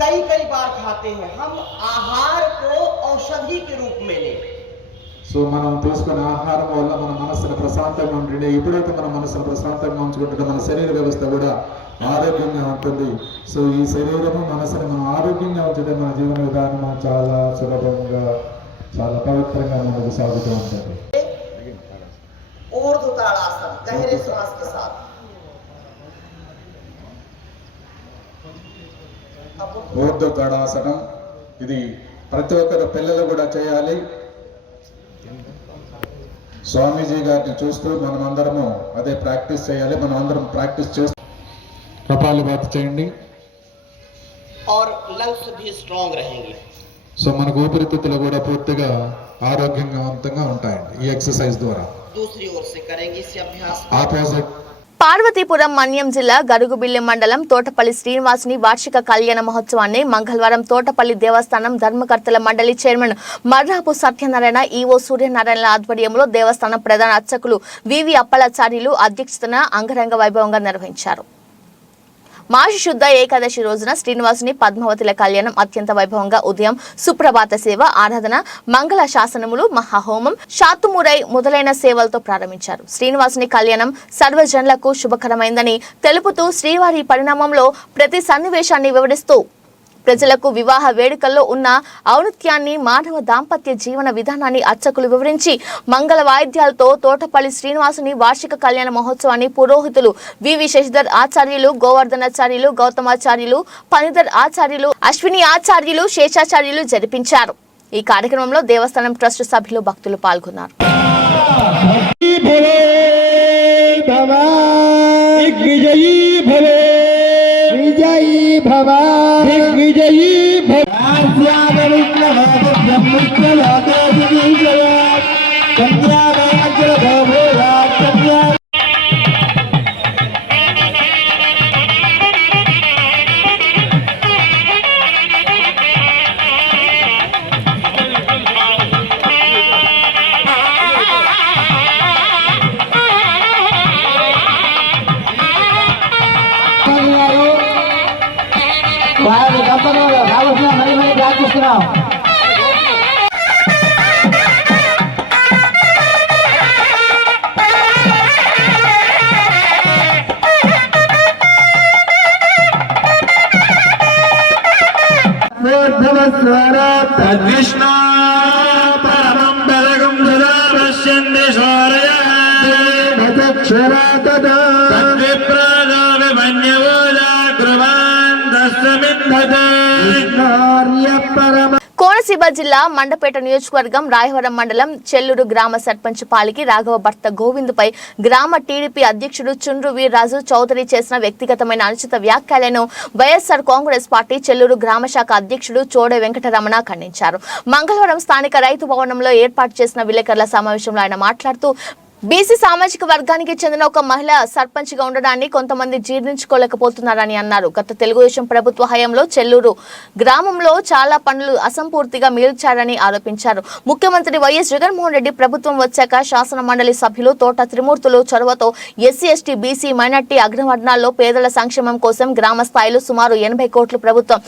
कई बार खाते हैं, हम आहार को औषधि के रूप में लें। సో మనం తీసుకునే ఆహారం వల్ల మన మనసును ప్రశాంతంగా ఉంటుంది. ఎప్పుడైతే మన మనసును ప్రశాంతంగా ఉంచుకుంటుంటే మన శరీర వ్యవస్థ కూడా ఆరోగ్యంగా ఉంటుంది. సో ఈ శరీరము మనసుని మనం ఆరోగ్యంగా ఉంచితే మన జీవన విధానం చాలా సులభంగా చాలా పవిత్రంగా ముందుకు సాగుతూ ఉంటుంది. ऊर्ध्व ताड़ासन, गहरे श्वास के साथ। ఊర్ధ్వ తాడాసనం, ఇది ప్రతి ఒక్కరు పిల్లలు కూడా చేయాలి. స్వామీజీ గారిని చూస్తూ మనం అందరము అదే ప్రాక్టీస్ చేయాలి. మనం అందరం ప్రాక్టీస్ చేస్తూ కపాలభాతి చేయండి. और लंग्स भी स्ट्रांग रहेंगे। సో మనకు ఊపిరితిత్తులు కూడా పూర్తిగా ఆరోగ్యంగా ఉంటాయండి ఈ ఎక్సర్సైజ్ ద్వారా. दूसरी ओर से करेंगे इस अभ्यास। ఆపోజిట్ పార్వతీపురం మన్యం జిల్లా గరుగుబిల్లి మండలం తోటపల్లి శ్రీనివాసుని వార్షిక కళ్యాణ మహోత్సవాన్ని మంగళవారం తోటపల్లి దేవస్థానం ధర్మకర్తల మండలి చైర్మన్ మర్రాపు సత్యనారాయణ, ఈవో సూర్యనారాయణ ఆధ్వర్యంలో దేవస్థానం ప్రధాన అర్చకులు వివి అప్పలాచార్యులు అధ్యక్షతన అంగరంగ వైభవంగా నిర్వహించారు. మాఘ శుద్ధ ఏకాదశి రోజున శ్రీనివాసుని పద్మావతుల కళ్యాణం అత్యంత వైభవంగా ఉదయం సుప్రభాత సేవ, ఆరాధన, మంగళ శాసనములు, మహాహోమం, శాతుమురై మొదలైన సేవలతో ప్రారంభించారు. శ్రీనివాసుని కళ్యాణం సర్వజనులకు శుభకరమైందని తెలుపుతూ శ్రీవారి పరిణామంలో ప్రతి సన్నివేశాన్ని వివరిస్తూ ప్రజలకు వివాహ వేడుకల్లో ఉన్న ఔన్నత్యాన్ని, మానవ దాంపత్య జీవన విధానాన్ని అర్చకులు వివరించి మంగళ వాయిద్యాలతో తోటపల్లి శ్రీనివాసుని వార్షిక కళ్యాణ మహోత్సవాన్ని పురోహితులు వివి శశిధర్ ఆచార్యులు, గోవర్ధనాచార్యులు, గౌతమాచార్యులు, పనిధర్ ఆచార్యులు, అశ్విని ఆచార్యులు, శేషాచార్యులు జరిపించారు. ఈ కార్యక్రమంలో దేవస్థానం ట్రస్ట్ సభ్యులు, భక్తులు పాల్గొన్నారు. తద్విష్ణు పరమం పదగం సదా పశ్యంతి కోనసీమ జిల్లా మండపేట నియోజకవర్గం రాయవరం మండలం చెల్లూరు గ్రామ సర్పంచ్ పాలికి రాఘవ భర్త గోవింద్పై గ్రామ టీడీపీ అధ్యక్షుడు చుండ్రు వీర్రాజు చౌదరి చేసిన వ్యక్తిగతమైన అనుచిత వ్యాఖ్యలను వైఎస్ఆర్ కాంగ్రెస్ పార్టీ చెల్లూరు గ్రామ శాఖ అధ్యక్షుడు చోడే వెంకటరమణ ఖండించారు. మంగళవారం స్థానిక రైతు భవనంలో ఏర్పాటు చేసిన విలేకరుల సమావేశంలో ఆయన మాట్లాడుతూ బీసీ సామాజిక వర్గానికి చెందిన ఒక మహిళ సర్పంచ్ గా ఉండడాన్ని కొంతమంది జీర్ణించుకోలేకపోతున్నారని అన్నారు. గత తెలుగుదేశం ప్రభుత్వ హయాంలో చెల్లూరు గ్రామంలో చాలా పనులు అసంపూర్తిగా మిగిల్చారని ఆరోపించారు. ముఖ్యమంత్రి వైఎస్ జగన్మోహన్ రెడ్డి ప్రభుత్వం వచ్చాక శాసన మండలి సభ్యులు తోట త్రిమూర్తులు చొరవతో ఎస్సీ, ఎస్టీ, బీసీ, మైనార్టీ అగ్రవర్ణాల్లో పేదల సంక్షేమం కోసం గ్రామ స్థాయిలో సుమారు 80 కోట్లు ప్రభుత్వం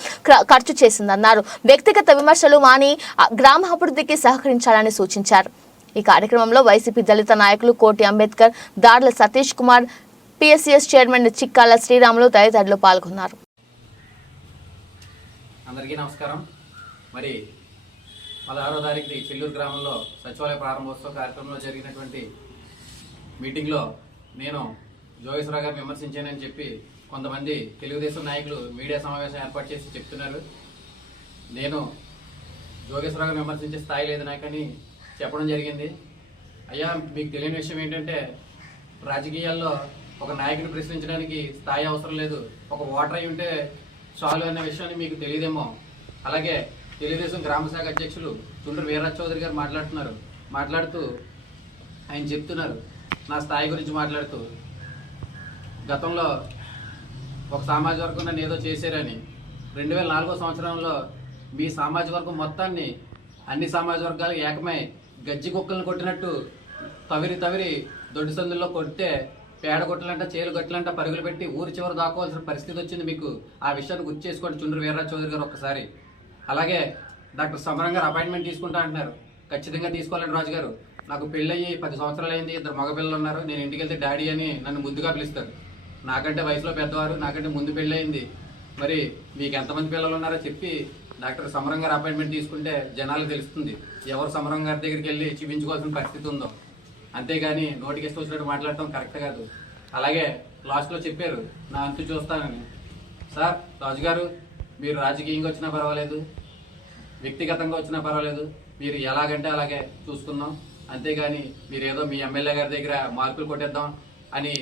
ఖర్చు చేసిందన్నారు. వ్యక్తిగత విమర్శలు మాని గ్రామ అభివృద్ధికి సహకరించాలని సూచించారు. ఈ కార్యక్రమంలో వైసీపీ దళిత నాయకులు కోటి అంబేద్కర్, దార్ల సతీష్ కుమార్, పిఎస్సిఎస్ చైర్మన్ చిక్కాల శ్రీరాములు తదితరులు పాల్గొన్నారు. అందరికీ నమస్కారం. మరి 16వ తారీఖు చెల్లూరు గ్రామంలో సచివాలయ ప్రారంభోత్సవ కార్యక్రమంలో జరిగినటువంటి మీటింగ్లో నేను జోగేశ్వరరావు గారిని విమర్శించానని చెప్పి కొంతమంది తెలుగుదేశం నాయకులు మీడియా సమావేశం ఏర్పాటు చేసి చెప్తున్నారు. నేను జోగేశ్వరరావు గారిని విమర్శించే స్థాయి లేదు నాకని చెప్పడం జరిగింది. అయ్యా మీకు తెలియని విషయం ఏంటంటే రాజకీయాల్లో ఒక నాయకుని ప్రశ్నించడానికి స్థాయి అవసరం లేదు, ఒక ఓటర్ అయి ఉంటే చాలు అనే విషయాన్ని మీకు తెలియదేమో. అలాగే తెలుగుదేశం గ్రామశాఖ అధ్యక్షులు చుండ్రు వీర్రాజ్ చౌదరి గారు మాట్లాడుతూ ఆయన చెప్తున్నారు, నా స్థాయి గురించి మాట్లాడుతూ, గతంలో ఒక సామాజిక వర్గం నన్ను ఏదో చేశారని 2004 సంవత్సరంలో మీ సామాజిక వర్గం మొత్తాన్ని అన్ని సామాజిక వర్గాలు ఏకమై గజ్జి కుక్కలను కొట్టినట్టు తవిరి దొడ్డి సందుల్లో కొడితే పేడ కొట్టలంట చేలు గట్లంట పరుగులు పెట్టి ఊరి చివరి దాక్కోవాల్సిన పరిస్థితి వచ్చింది మీకు. ఆ విషయాన్ని గుర్తు చేసుకోండి చుండ్రు వీర్రాజ్ చౌదరి గారు ఒక్కసారి. అలాగే డాక్టర్ సమరం గారు అపాయింట్మెంట్ తీసుకుంటా అంటున్నారు, ఖచ్చితంగా తీసుకోవాలండి రాజు గారు. నాకు పెళ్ళయ్యి 10 సంవత్సరాలు అయింది, 2 మగపిల్లలు ఉన్నారు. నేను ఇంటికి వెళ్తే డాడీ అని నన్ను ముద్దుగా పిలుస్తారు. నాకంటే వయసులో పెద్దవారు, నాకంటే ముందు పెళ్ళయింది. మరి మీకు ఎంతమంది పిల్లలు ఉన్నారో చెప్పి డాక్టర్ సమరం గారు అపాయింట్మెంట్ తీసుకుంటే జనాలకు తెలుస్తుంది ఎవరు సమరం గారి దగ్గరికి వెళ్ళి చూపించుకోవాల్సిన పరిస్థితి ఉందో. అంతేగాని నోటికి ఇష్టం వచ్చినట్టు మాట్లాడటం కరెక్ట్ కాదు. అలాగే లాస్ట్లో చెప్పారు నా అంతు చూస్తానని. సార్ రాజుగారు, మీరు రాజకీయంగా వచ్చినా పర్వాలేదు, వ్యక్తిగతంగా వచ్చినా పర్వాలేదు, మీరు ఎలాగంటే అలాగే చూసుకుందాం. అంతేగాని మీరు ఏదో మీ ఎమ్మెల్యే గారి దగ్గర మార్కులు కొట్టేద్దాం అని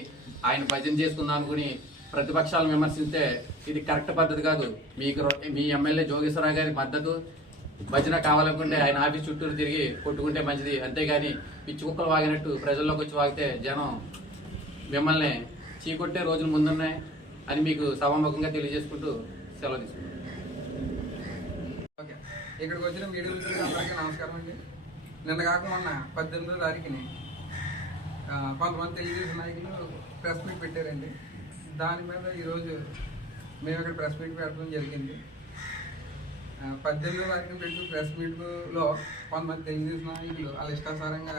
ఆయన భజన చేసుకుందాం అనుకుని ప్రతిపక్షాలను విమర్శిస్తే ఇది కరెక్ట్ పద్ధతి కాదు. మీ ఎమ్మెల్యే జోగేశ్వరరావు గారికి మద్దతు భజన కావాలనుకుంటే ఆయన ఆఫీస్ చుట్టూరు తిరిగి కొట్టుకుంటే మంచిది. అంతేగాని పిచ్చి కుక్కలు వాగినట్టు ప్రజల్లోకి వచ్చి వాగితే జనం మిమ్మల్ని చీకొట్టే రోజులు ముందున్నాయి అని మీకు సభాముఖంగా తెలియజేసుకుంటూ సెలవు తీసుకుంటాం. ఇక్కడికి వచ్చిన మీడియా మిత్రులకు అందరికీ నమస్కారం అండి. నిన్న కాక మొన్న 18వ తారీఖుని కొంతమంది తెలుగుదేశం నాయకులు ప్రెస్ మీట్ పెట్టారండి. దాని మీద ఈరోజు మేము ఇక్కడ ప్రెస్ మీట్ పెట్టడం జరిగింది. 18వ తారీఖున పెట్టిన ప్రెస్ మీట్లో కొంతమంది తెలుగుదేశం నాయకులు వాళ్ళ ఇష్టానుసారంగా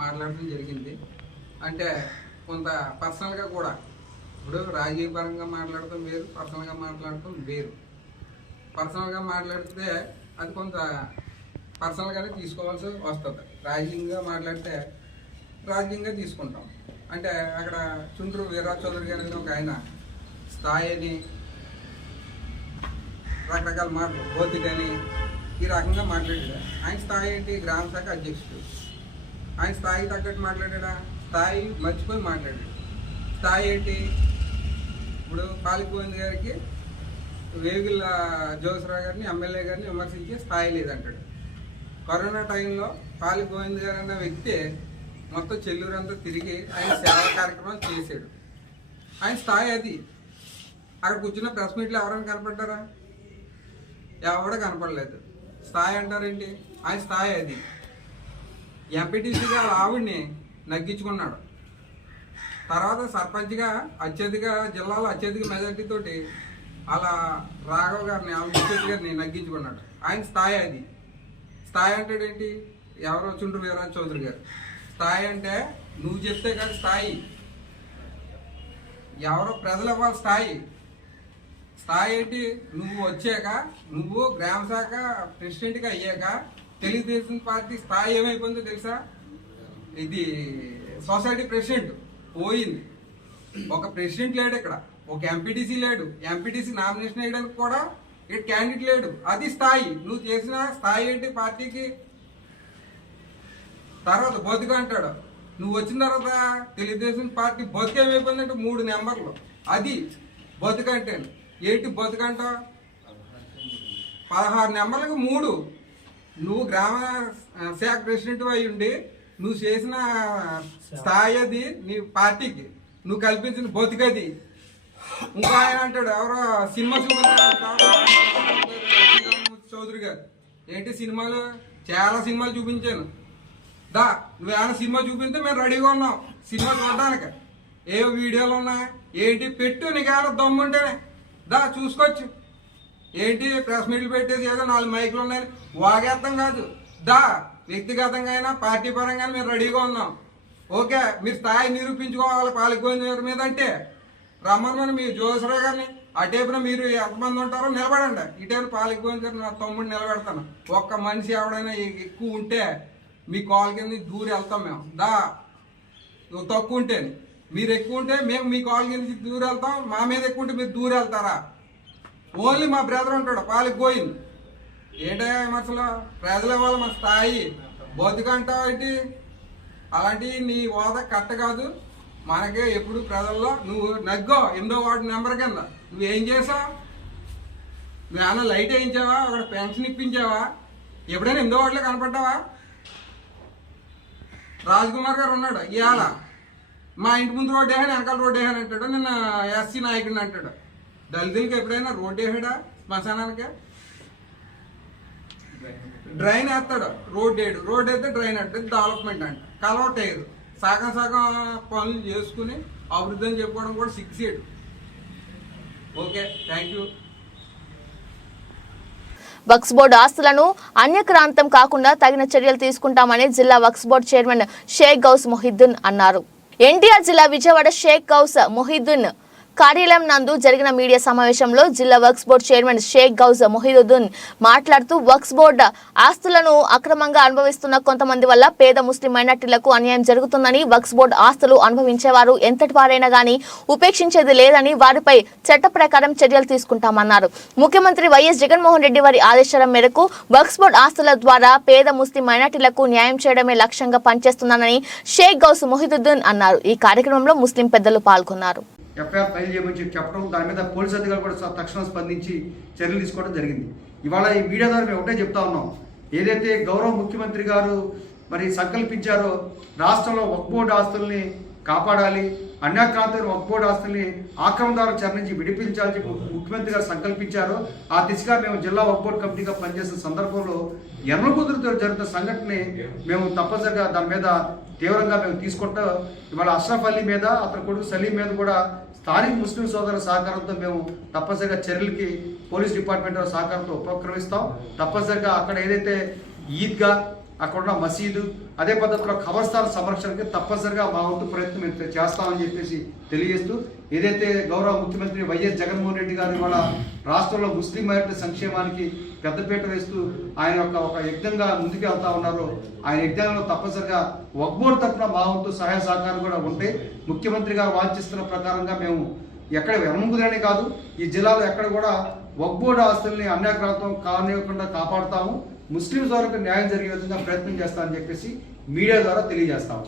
మాట్లాడడం జరిగింది. అంటే కొంత పర్సనల్గా కూడా, ఇప్పుడు రాజకీయ పరంగా మాట్లాడటం వేరు, పర్సనల్గా మాట్లాడటం వేరు. పర్సనల్గా మాట్లాడితే అది కొంత పర్సనల్గానే తీసుకోవాల్సి వస్తుంది. రాజకీయంగా మాట్లాడితే రాజకీయంగా తీసుకుంటాం. అంటే అక్కడ చుండ్రు వీర్రాజ్ చౌదరి గారి ఒక ఆయన స్థాయి అని రకరకాల మాటలు బోధికని ఈ రకంగా మాట్లాడాడు. ఆయన స్థాయి ఏంటి? గ్రామ శాఖ అధ్యక్షుడు. ఆయన స్థాయికి తగ్గట్టు మాట్లాడా? స్థాయి మర్చిపోయి మాట్లాడాడు. స్థాయి ఏంటి? ఇప్పుడు పాలిగోవింద్ గారికి వేగుల జోగేశ్వరరావు గారిని ఎమ్మెల్యే గారిని విమర్శించే స్థాయి లేదంటాడు. కరోనా టైంలో పాలిగోవింద్ గారు అన్న వ్యక్తి మొత్తం చెల్లూరంతా తిరిగి ఆయన సేవా కార్యక్రమాలు చేశాడు. ఆయన స్థాయి అది. అక్కడ కూర్చున్న ప్రెస్ మీట్లో ఎవరైనా కనపడ్డారా? ఎవడో కనపడలేదు. స్థాయి అంటారేంటి? ఆయన స్థాయి అది. ఎంపీటీసీగా ఆవిడ్ని నగ్గించుకున్నాడు. తర్వాత సర్పంచ్గా జిల్లాలో అత్యధిక మెజార్టీతోటి అలా రాఘవ్ గారిని ముఖ్యమంత్రి గారిని నగ్గించుకున్నాడు. ఆయన స్థాయి అది. స్థాయి అంటాడేంటి? ఎవరో చుండ్రు వీర్రాజ్ చౌదరి గారు. స్థాయి అంటే నువ్వు చెప్తే కాదు స్థాయి, ఎవరో ప్రజలు ఇవ్వాలి స్థాయి. స్థాయి ఏంటి? నువ్వు వచ్చాక, నువ్వు గ్రామ శాఖ ప్రెసిడెంట్గా అయ్యాక తెలుగుదేశం పార్టీ స్థాయి ఏమైపోయిందో తెలుసా? ఇది సొసైటీ ప్రెసిడెంట్ పోయింది. ఒక ప్రెసిడెంట్ లేడు ఇక్కడ, ఒక ఎంపీటీసీ లేడు, ఎంపీటీసీ నామినేషన్ వేయడానికి కూడా ఇక్కడ క్యాండిడేట్ లేడు. అది స్థాయి. నువ్వు చేసిన స్థాయి ఏంటి పార్టీకి? తర్వాత బతుక అంటాడు. నువ్వు వచ్చిన తర్వాత తెలుగుదేశం పార్టీ బతుక ఏమైపోయిందంటే 3 నెంబర్లు. అది బతుక అంటే ఏంటి? బతుక అంటావు 16 నెంబర్లకు 3. నువ్వు గ్రామ శాఖ ప్రెసిడెంట్ అయి ఉండి నువ్వు చేసిన స్థాయి అది నీ పార్టీకి, నువ్వు కల్పించిన బతుకది. ఇంకో ఆయన అంటాడు, ఎవరో సినిమా చూపించారు చౌదరి గారు. ఏంటి సినిమాలు? చాలా సినిమాలు చూపించాను. దా నువ్వేమైనా సినిమా చూపిస్తే మేము రెడీగా ఉన్నాం సినిమా చూడడానికి. ఏ వీడియోలు ఉన్నాయి ఏంటి? పెట్టు, నీకేమైనా దమ్ముంటేనే దా చూసుకోవచ్చు. ఏంటి ప్రెస్ మీట్లు పెట్టేసి ఏదో 4 మైకులు ఉన్నాయని వాగేస్తాం కాదు. దా వ్యక్తిగతంగా అయినా పార్టీ పరంగా మేము రెడీగా ఉన్నాం. ఓకే, మీరు స్థాయి నిరూపించుకోవాలి పాలిగోవింద్ గారి మీద అంటే రమ్మని మీరు జోగేశ్వరరావు గారిని అటేపున మీరు ఎంతమంది ఉంటారో నిలబడండి. ఇటేపు పాలిగోవింద్ గారు నా తమ్ముడిని నిలబెడతాను. ఒక్క మనిషి ఎవడైనా ఎక్కువ ఉంటే మీ కాల్ కింద దూరి వెళ్తాం మేము. దా నువ్వు తక్కువ ఉంటే, మీరు ఎక్కువ ఉంటే మేము మీ కాల్ కింద దూరి వెళ్తాం. మా మీద ఎక్కువ ఉంటే మీరు దూరి వెళ్తారా? ఓన్లీ మా బ్రదర్ ఉంటాడు పాలిగోవింద్. ఏంటో విమర్శలు? ప్రజల వాళ్ళ మన స్థాయి బతుకంటావు ఏంటి? అలాంటి నీ హోదా కట్ట కాదు. మనకే ఎప్పుడు ప్రజల్లో నువ్వు నగ్గో 8వ వార్డు నెంబర్ కింద నువ్వేం చేసావు? నువ్వేమన్నా లైట్ వేయించావా? అక్కడ పెన్షన్ ఇప్పించావా? ఎప్పుడైనా 8వ వార్డులో కనపడ్డావా? రాజ్కుమార్ గారు ఉన్నాడు ఇవాళ మా ఇంటి ముందు రోడ్డు వేసాను వెనకాల రోడ్డు వేసాను అంటాడు. నిన్న ఎస్సీ నాయకుడిని అంటాడు. దళితులకి ఎప్పుడైనా రోడ్డు వేసాడా? శ్మశానానికి డ్రైన్ వేస్తాడు, రోడ్డు వేయడు. రోడ్డు అయితే డ్రైన్ అంటే డెవలప్మెంట్ అంట. కలవట్ వేయదు. సగం పనులు చేసుకుని అభివృద్ధి అని చెప్పుకోవడం కూడా సిగ్గుసేడు. Okay, thank you. Waqf board ఆస్తులను అన్యక్రాంతం కాకుండా తగిన చర్యలు తీసుకుంటామని జిల్లా వక్స్ బోర్డు చైర్మన్ షేక్ గౌస్ మొహిద్దీన్ అన్నారు. ఎన్టీఆర్ జిల్లా విజయవాడ షేక్ గౌస్ మొహిద్దీన్ కార్యాలయం నందు జరిగిన మీడియా సమావేశంలో జిల్లా వక్స్ బోర్డు చైర్మన్ షేక్ గౌస్ మొహిద్దీన్ మాట్లాడుతూ వక్స్ బోర్డు ఆస్తులను అక్రమంగా అనుభవిస్తున్న కొంతమంది వల్ల పేద ముస్లిం మైనార్టీలకు అన్యాయం జరుగుతుందని, వక్స్ బోర్డు ఆస్తులు అనుభవించేవారు ఎంతటి వారైనా గానీ ఉపేక్షించేది లేదని, వారిపై చట్ట ప్రకారం చర్యలు తీసుకుంటామన్నారు. ముఖ్యమంత్రి వైఎస్ జగన్మోహన్ రెడ్డి వారి ఆదేశాల మేరకు వక్స్ బోర్డు ఆస్తుల ద్వారా పేద ముస్లిం మైనార్టీలకు న్యాయం చేయడమే లక్ష్యంగా పనిచేస్తున్నానని షేక్ గౌస్ మొహిద్దీన్ అన్నారు. ఈ కార్యక్రమంలో ముస్లిం పెద్దలు పాల్గొన్నారు. ఎఫ్ఐఆర్ ఫైల్ చేయమని చెప్పడం, దాని మీద పోలీసు అధికారులు కూడా తక్షణం స్పందించి చర్యలు తీసుకోవడం జరిగింది. ఇవాళ ఈ మీడియా ద్వారా మేము ఒకటే చెప్తా ఉన్నాం, ఏదైతే గౌరవ ముఖ్యమంత్రి గారు మరి సంకల్పించారో రాష్ట్రంలో వక్ఫ్ బోర్డు ఆస్తుల్ని కాపాడాలి, అన్యాక్రాంతమైన వక్ఫ్ బోర్డు ఆస్తుల్ని ఆక్రమణదారుల చెర నుంచి విడిపించాలని చెప్పి ముఖ్యమంత్రి గారు సంకల్పించారో ఆ దిశగా మేము జిల్లా వక్ఫ్ బోర్డు కమిటీగా పనిచేసిన సందర్భంలో ఎర్రకుదురుతో జరుగుతున్న సంఘటనని మేము తప్పనిసరిగా దాని మీద తీవ్రంగా మేము తీసుకుంటూ ఇవాళ అష్రఫ్ అలీ మీద, అతని కొడుకు సలీం మీద కూడా స్థానిక ముస్లిం సోదరుల సహకారంతో మేము తప్పనిసరిగా చర్యలకి పోలీస్ డిపార్ట్మెంట్ సహకారంతో ఉపక్రమిస్తాం. తప్పనిసరిగా అక్కడ ఏదైతే ఈద్గా, అక్కడున్న మసీదు, అదే పద్ధతిలో ఖబర్స్థాన్ సంరక్షణకి తప్పనిసరిగా మా వంతు ప్రయత్నం మేము చేస్తామని చెప్పేసి తెలియజేస్తూ, ఏదైతే గౌరవ ముఖ్యమంత్రి వైఎస్ జగన్మోహన్ రెడ్డి గారు ఇవాళ రాష్ట్రంలో ముస్లిం మైనారిటీ సంక్షేమానికి పెద్దపీట వేస్తూ ఆయన ఒక యజ్ఞంగా ముందుకు వెళ్తా ఉన్నారో, ఆయన యజ్ఞంలో తప్పనిసరిగా వక్ఫ్ బోర్డు తరఫున మా వంతు సహాయ సహకారం కూడా ఉంటే ముఖ్యమంత్రి గారు వాంఛిస్తున్న ప్రకారంగా మేము ఎక్కడ వెనముకుదనే కాదు, ఈ జిల్లాలో ఎక్కడ కూడా వక్ఫ్ బోర్డు ఆస్తుల్ని అన్యాక్రాంతం కానివ్వకుండా కాపాడుతాము, ముస్లిం సోదరులకు న్యాయం జరిగే విధంగా ప్రయత్నం చేస్తామని చెప్పేసి మీడియా ద్వారా తెలియజేస్తాము.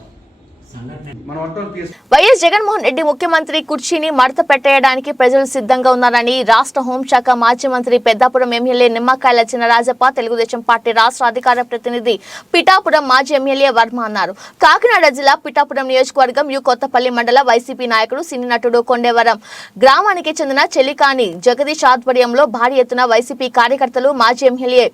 వైఎస్ జగన్మోహన్ రెడ్డి ముఖ్యమంత్రి కుర్చీని మడత పెట్టేయడానికి ప్రజలు సిద్ధంగా ఉన్నారని రాష్ట్ర హోంశాఖ మాజీ మంత్రి పెద్దాపురం ఎమ్మెల్యే నిమ్మకాయల చినరాజప్ప, తెలుగుదేశం పార్టీ రాష్ట్ర అధికార ప్రతినిధి పిఠాపురం మాజీ ఎమ్మెల్యే వర్మ అన్నారు. కాకినాడ జిల్లా పిఠాపురం నియోజకవర్గం యు కొత్తపల్లి మండల వైసీపీ నాయకుడు సినీ నటుడు కొండేవరం గ్రామానికి చెందిన చెలికాని జగదీష్ ఆధ్వర్యంలో భారీ ఎత్తున వైసీపీ కార్యకర్తలు మాజీ ఎమ్మెల్యే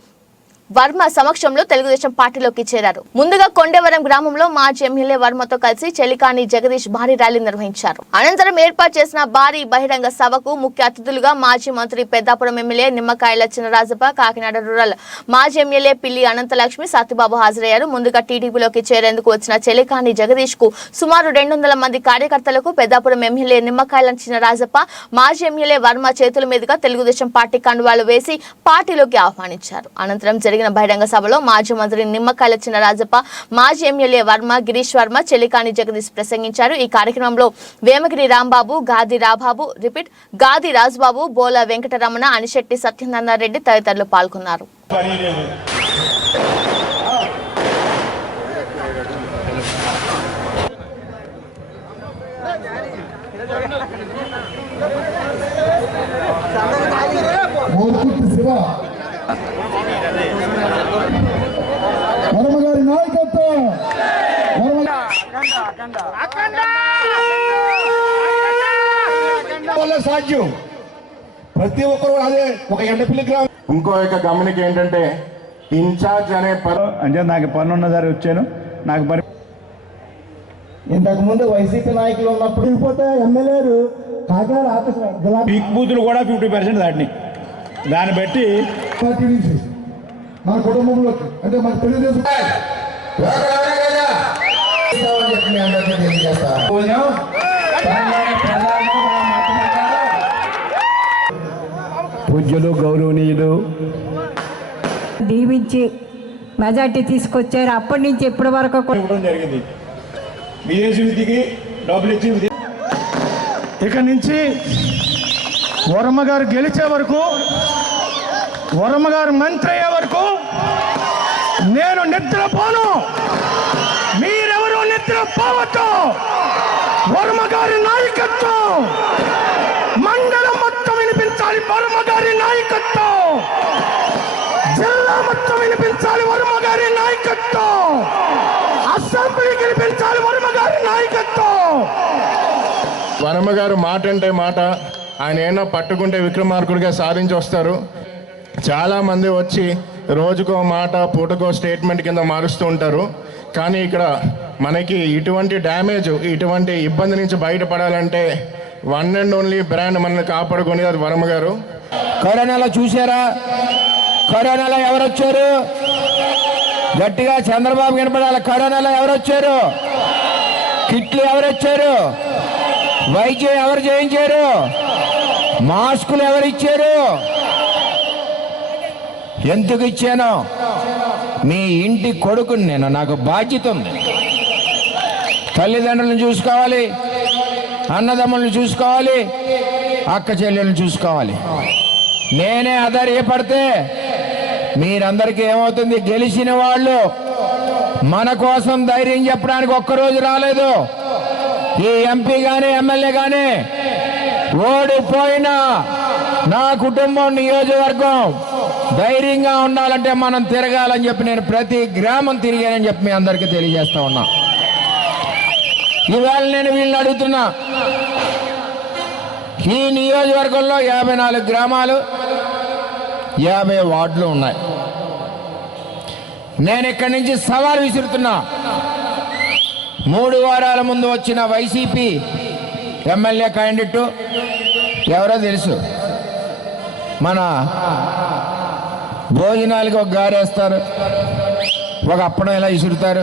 వర్మ సమక్షంలో తెలుగుదేశం పార్టీలోకి చేరారు. ముందుగా కొండేవరం గ్రామంలో మాజీ ఎమ్మెల్యే వర్మతో కలిసి చెలికాని జగదీష్ భారీ ర్యాలీ నిర్వహించారు. అనంతరం ఏర్పాటు చేసిన భారీ బహిరంగ సభకు ముఖ్య అతిథులుగా మాజీ మంత్రి పెద్దాపురం ఎమ్మెల్యే నిమ్మకాయల చినరాజప్ప, కాకినాడ రూరల్ మాజీ ఎమ్మెల్యే పిల్లి అనంతలక్ష్మి, సత్యబాబు హాజరయ్యారు. ముందుగా టీడీపీలోకి చేరేందుకు వచ్చిన చెలికాని జగదీష్ కు సుమారు 200 మంది కార్యకర్తలకు పెద్దాపురం ఎమ్మెల్యే నిమ్మకాయల చినరాజప్ప, మాజీ ఎమ్మెల్యే వర్మ చేతుల మీదుగా తెలుగుదేశం పార్టీ కండువాలు వేసి పార్టీలోకి ఆహ్వానించారు. అనంతరం జరిగిన బహిరంగ సభలో మాజీ మంత్రి నిమ్మకాయల చినరాజప్ప, మాజీ ఎమ్మెల్యే వర్మ, గిరీష్ వర్మ, చెలికాని జగదీష్ ప్రసంగించారు. ఈ కార్యక్రమంలో వేమగిరి రాంబాబు, గాది రాబాబు, గాది రాజుబాబు, బోల వెంకటరమణ, అనిశెట్టి సత్యనారాయణ తదితరులు పాల్గొన్నారు. వర్మగారి నాయకత్వం సాధ్యం. ప్రతి ఒక్కరు అదే ఒక ఎండపిల్లి గ్రామం. ఇంకో యొక్క గమనిక ఏంటంటే ఇన్ఛార్జ్ అనే అంటే నాకు పని ఉన్నదారి వచ్చాను. నాకు పని ఇంతకు ముందు వైసీపీ నాయకులు ఉన్నప్పుడు పోతే ఎమ్మెల్యేలు కాకినాడ పీక్ బూతులు కూడా 50% దాటిని. దాన్ని బట్టి పార్టీ నుంచి మన కుటుంబంలోకి అంటే మన తెలుగుదేశం పూజ్యులు గౌరవనీయులు దీవించి మెజార్టీ తీసుకొచ్చారు. అప్పటి నుంచి ఇప్పటి వరకు ఇవ్వడం జరిగింది. విదేశీ విధికి డబ్బులు ఇచ్చి ఇక నుంచి వర్మ గారు గెలిచే వరకు, వర్మ గారు మంత్రి అయ్యే వరకు నేను నిద్రపోను. మీరెవరు నిద్ర ఎత్తున భావంతో వర్మ గారి నాయకత్వం, మండలం మొత్తం వినిపించాలి వర్మ గారి నాయకత్వం, జిల్లా మొత్తం వినిపించాలి వర్మ గారి నాయకత్వం, అసెంబ్లీ వినిపించాలి వర్మ గారి నాయకత్వం. వర్మ గారు మాట అంటే మాట, ఆయన ఏమన్నా పట్టుకుంటే విక్రమార్కుడిగా సాధించి వస్తారు. చాలామంది వచ్చి రోజుకో మాట పూటకో స్టేట్మెంట్ కింద మారుస్తూ ఉంటారు. కానీ ఇక్కడ మనకి ఇటువంటి డ్యామేజ్, ఇటువంటి ఇబ్బంది నుంచి బయటపడాలంటే వన్ అండ్ ఓన్లీ బ్రాండ్ మనల్ని కాపాడుకునేది అది వర్మ గారు. కరోనాలో చూసారా? కరోనాలో ఎవరు వచ్చారు? గట్టిగా చంద్రబాబు కనపడాలి. కరోనాలో ఎవరు వచ్చారు? కిట్లు ఎవరు వచ్చారు? వైద్యం ఎవరు చేయించారు? మాస్కులు ఎవరు ఇచ్చారు? ఎందుకు ఇచ్చాను? మీ ఇంటి కొడుకుని నేను, నాకు బాధ్యత ఉంది. తల్లిదండ్రులను చూసుకోవాలి, అన్నదమ్ములను చూసుకోవాలి, అక్క చెల్లెలను చూసుకోవాలి. నేనే అధైర్యపడితే మీరందరికీ ఏమవుతుంది? గెలిచిన వాళ్ళు మన కోసం ధైర్యం చెప్పడానికి ఒక్కరోజు రాలేదు. ఈ ఎంపీ కానీ ఎమ్మెల్యే కానీ ఓడిపోయినా నా కుటుంబం, నియోజకవర్గం ధైర్యంగా ఉండాలంటే మనం తిరగాలని చెప్పి నేను ప్రతి గ్రామం తిరిగానని చెప్పి మీ అందరికీ తెలియజేస్తా ఉన్నా. ఇవాళ నేను వీళ్ళని అడుగుతున్నా, ఈ నియోజకవర్గంలో 54 గ్రామాలు 50 వార్డులు ఉన్నాయి. నేను ఇక్కడి నుంచి సవాల్ విసురుతున్నా. 3 వారాల ముందు వచ్చిన వైసీపీ ఎమ్మెల్యే క్యాండిడేట్ ఎవరో తెలుసు. మన భోజనాలకి ఒక గారేస్తారు, ఒక అప్పడం ఇలా విసురుతారు,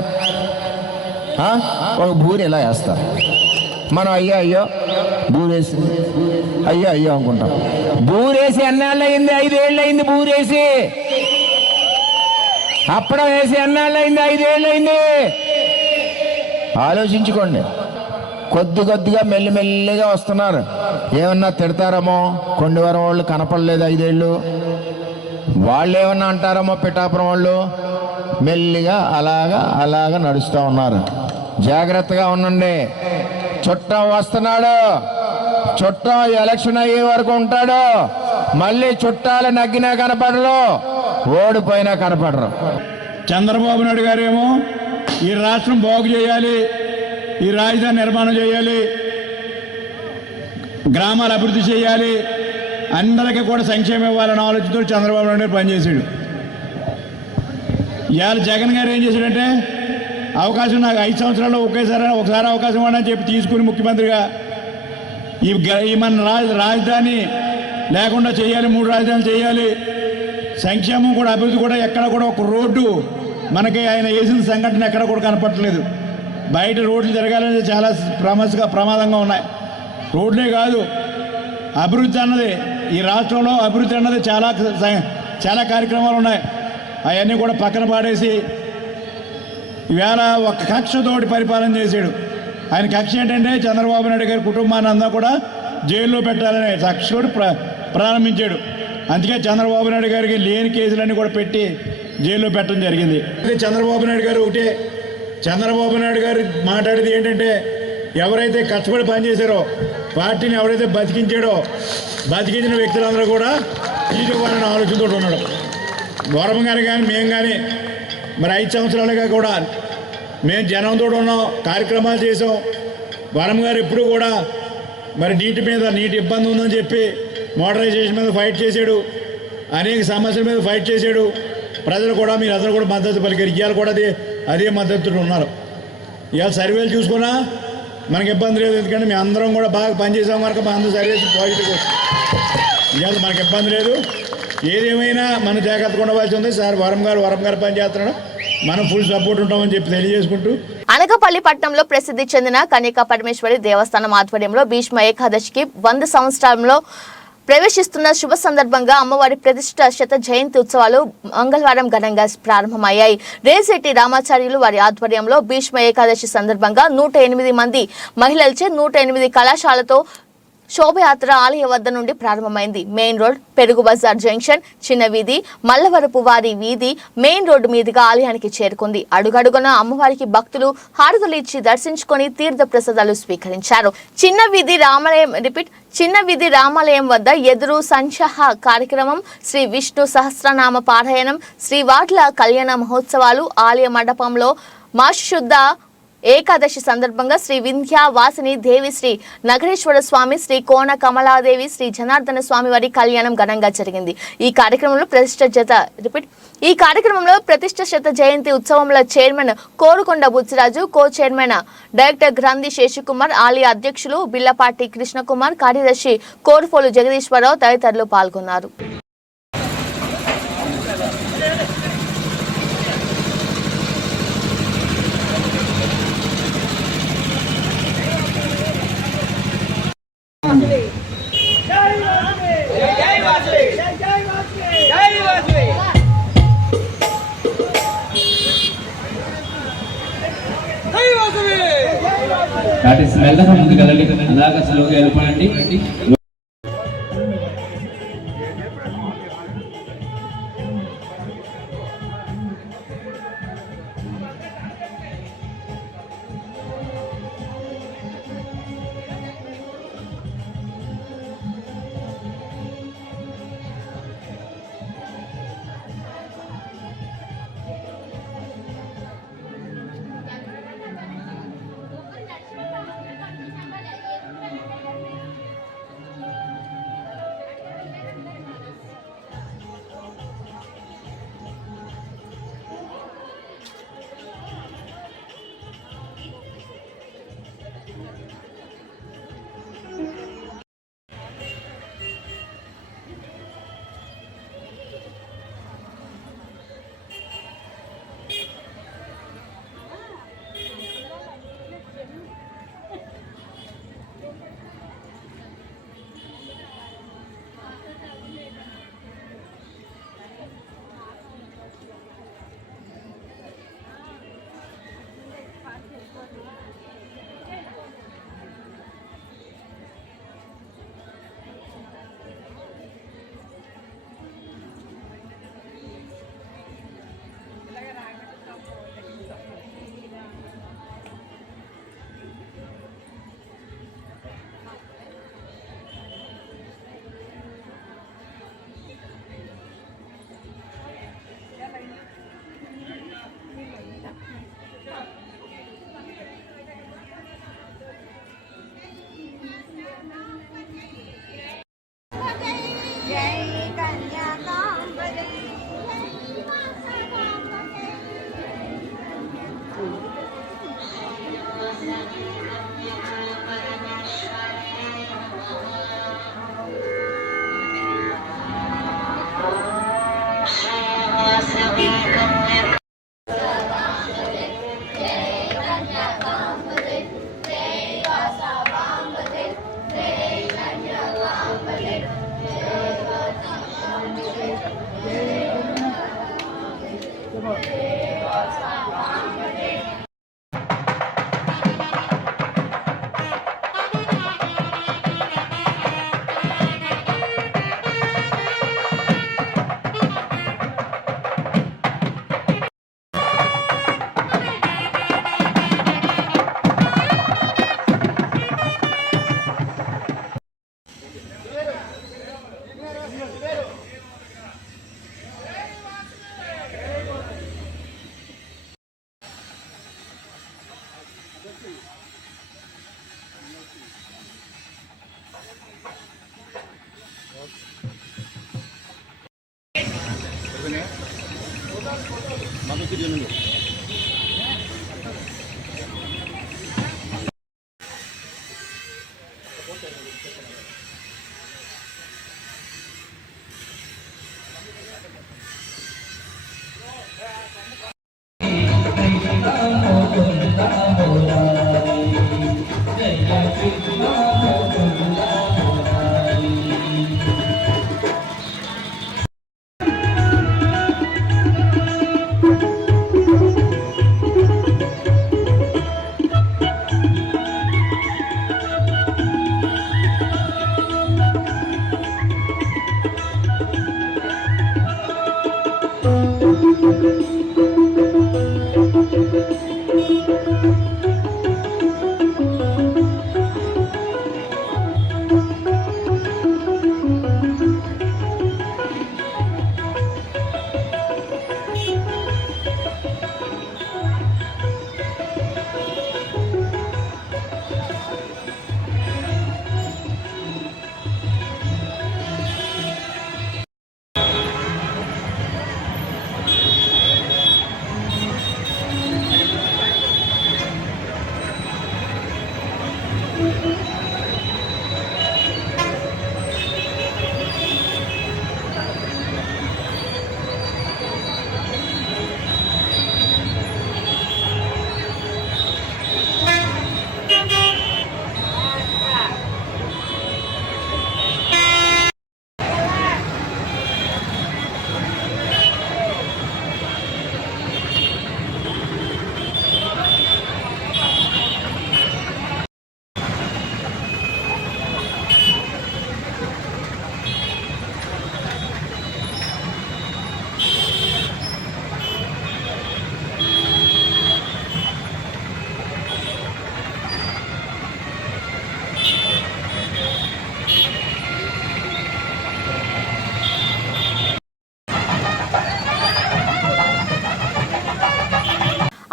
ఒక బూరి ఇలా వేస్తారు. మనం అయ్యో అయ్యో బూరేసి అయ్యో అయ్యో అనుకుంటాం. బూరేసి ఎన్నాళ్ళు అయింది? 5 ఏళ్ళు అయింది బూరేసి. అప్పడం వేసి ఎన్నాళ్ళు అయింది? 5 ఏళ్ళు అయింది. ఆలోచించుకోండి. కొద్దిగా మెల్లిమెల్లిగా వస్తున్నారు. ఏమన్నా తిడతారేమో, కొండవరం వాళ్ళు కనపడలేదు 5 ఏళ్ళు, వాళ్ళు ఏమన్నా అంటారేమో పిఠాపురం వాళ్ళు. మెల్లిగా అలాగా నడుస్తూ ఉన్నారు. జాగ్రత్తగా ఉండండి. చుట్టం వస్తున్నాడు, చుట్టం ఎలక్షన్ అయ్యే వరకు ఉంటాడు. మళ్ళీ చుట్టాలు నగ్గినా కనపడరు, ఓడిపోయినా కనపడరు. చంద్రబాబు నాయుడు గారేమో ఈ రాష్ట్రం బాగు చేయాలి, ఈ రాజధాని నిర్మాణం చేయాలి, గ్రామాలు అభివృద్ధి చేయాలి, అందరికీ కూడా సంక్షేమం ఇవ్వాలన్న ఆలోచనతో చంద్రబాబు నాయుడు గారు పనిచేశాడు. ఇవాళ జగన్ గారు ఏం చేశాడంటే, అవకాశం నాకు 5 సంవత్సరాల్లో ఒకసారి అవకాశం ఇవ్వని చెప్పి తీసుకుని ముఖ్యమంత్రిగా ఈ మన రాజధాని లేకుండా చేయాలి, 3 రాజధానులు చేయాలి, సంక్షేమం కూడా అభివృద్ధి కూడా ఎక్కడ కూడా ఒక రోడ్డు మనకి ఆయన వేసిన సంఘటన ఎక్కడ కూడా కనపడట్లేదు. బయట రోడ్లు తిరగాలంటే చాలా ప్రమాదంగా ఉన్నాయి. రోడ్లే కాదు, అభివృద్ధి అన్నది ఈ రాష్ట్రంలో అభివృద్ధి అన్నది చాలా కార్యక్రమాలు ఉన్నాయి. అవన్నీ కూడా పక్కన పాడేసి ఈవేళ ఒక కక్షతోటి పరిపాలన చేశాడు. ఆయన కక్ష ఏంటంటే చంద్రబాబు నాయుడు గారి కుటుంబాన్ని అంతా కూడా జైల్లో పెట్టాలనే కక్షతోటి ప్రారంభించాడు. అందుకే చంద్రబాబు నాయుడు గారికి లేని కేసులన్నీ కూడా పెట్టి జైల్లో పెట్టడం జరిగింది. చంద్రబాబు నాయుడు గారు ఒకటే, చంద్రబాబు నాయుడు గారు మాట్లాడేది ఏంటంటే, ఎవరైతే కష్టపడి పనిచేశారో, పార్టీని ఎవరైతే బతికించిన వ్యక్తులందరూ కూడా తీసుకోవాలనే ఆలోచనతో ఉన్నాడు. వర్మ గారు కానీ మేము కానీ మరి 5 సంవత్సరాలుగా కూడా మేము జనంతో ఉన్నాం, కార్యక్రమాలు చేసాం. వర్మ గారు ఎప్పుడు కూడా మరి నీటి ఇబ్బంది ఉందని చెప్పి మోడరైజేషన్ మీద ఫైట్ చేశాడు, అనేక సమస్యల మీద ఫైట్ చేశాడు. ప్రజలు కూడా మీరందరూ కూడా మద్దతు పలికారు. ఇవాళ కూడా అదే మద్దతుతో ఉన్నారు. ఇవాళ సర్వేలు చూసుకున్నా మనకి ఇబ్బంది లేదు, ఎందుకంటే మేము అందరం కూడా బాగా పనిచేసాం కనుక మా అందరూ సర్వేస్ పాజిటివ్ వస్తుంది. ఇవాళ మనకి ఇబ్బంది లేదు. ఏదేమైనా మన జాగ్రత్తగా ఉండవలసి ఉంది. సార్ వరం గారు పనిచేస్తున్నాడు, మనం ఫుల్ సపోర్ట్ ఉంటామని చెప్పి తెలియజేసుకుంటూ, అనకాపల్లి పట్టణంలో ప్రసిద్ధి చెందిన కన్యకా పరమేశ్వరి దేవస్థానం ఆధ్వర్యంలో భీష్మ ఏకాదశికి 100 సంవత్సరాల్లో ప్రవేశిస్తున్న శుభ సందర్భంగా అమ్మవారి ప్రతిష్ఠ శత జయంతి ఉత్సవాలు మంగళవారం ఘనంగా ప్రారంభమయ్యాయి. రేశెట్టి రామాచార్యులు వారి ఆధ్వర్యంలో భీష్మ ఏకాదశి సందర్భంగా 108 మంది మహిళలచే 108 కళాశాలతో శోభయాత్ర ఆలయ వద్ద నుండి ప్రారంభమైంది. మెయిన్ రోడ్, పెరుగు బజార్ జంక్షన్, చిన్న వీధి, మల్లవరపు వారి వీధి మెయిన్ రోడ్డు మీదుగా ఆలయానికి చేరుకుంది. అడుగడుగున అమ్మవారికి భక్తులు హారతులు ఇచ్చి దర్శించుకొని తీర్థ ప్రసాదాలు స్వీకరించారు. చిన్న వీధి రామాలయం వద్ద ఎదురు సంచాహ కార్యక్రమం, శ్రీ విష్ణు సహస్రనామ పారాయణం, శ్రీవాట్ల కళ్యాణ మహోత్సవాలు, ఆలయ మండపంలో మాశుద్ధ ఏకాదశి సందర్భంగా శ్రీ వింధ్యా వాసిని దేవి, శ్రీ నగరేశ్వర స్వామి, శ్రీ కోన కమలాదేవి, శ్రీ జనార్దన స్వామి వారి కళ్యాణం ఘనంగా జరిగింది. ఈ కార్యక్రమంలో ప్రతిష్ట శత జయంతి ఉత్సవంలో చైర్మన్ కోరుకొండ బుచ్చిరాజు, కో చైర్మన్ డైరెక్టర్ గ్రంథి శేషకుమార్, ఆలయ అధ్యక్షులు బిల్లపాటి కృష్ణకుమార్, కార్యదర్శి కోరుఫోలు జగదీశ్వరరావు తదితరులు పాల్గొన్నారు. మెల్లగా ముందుకు వెళ్ళండి, అలాగా స్లోగా వెళ్ళిపోయండి.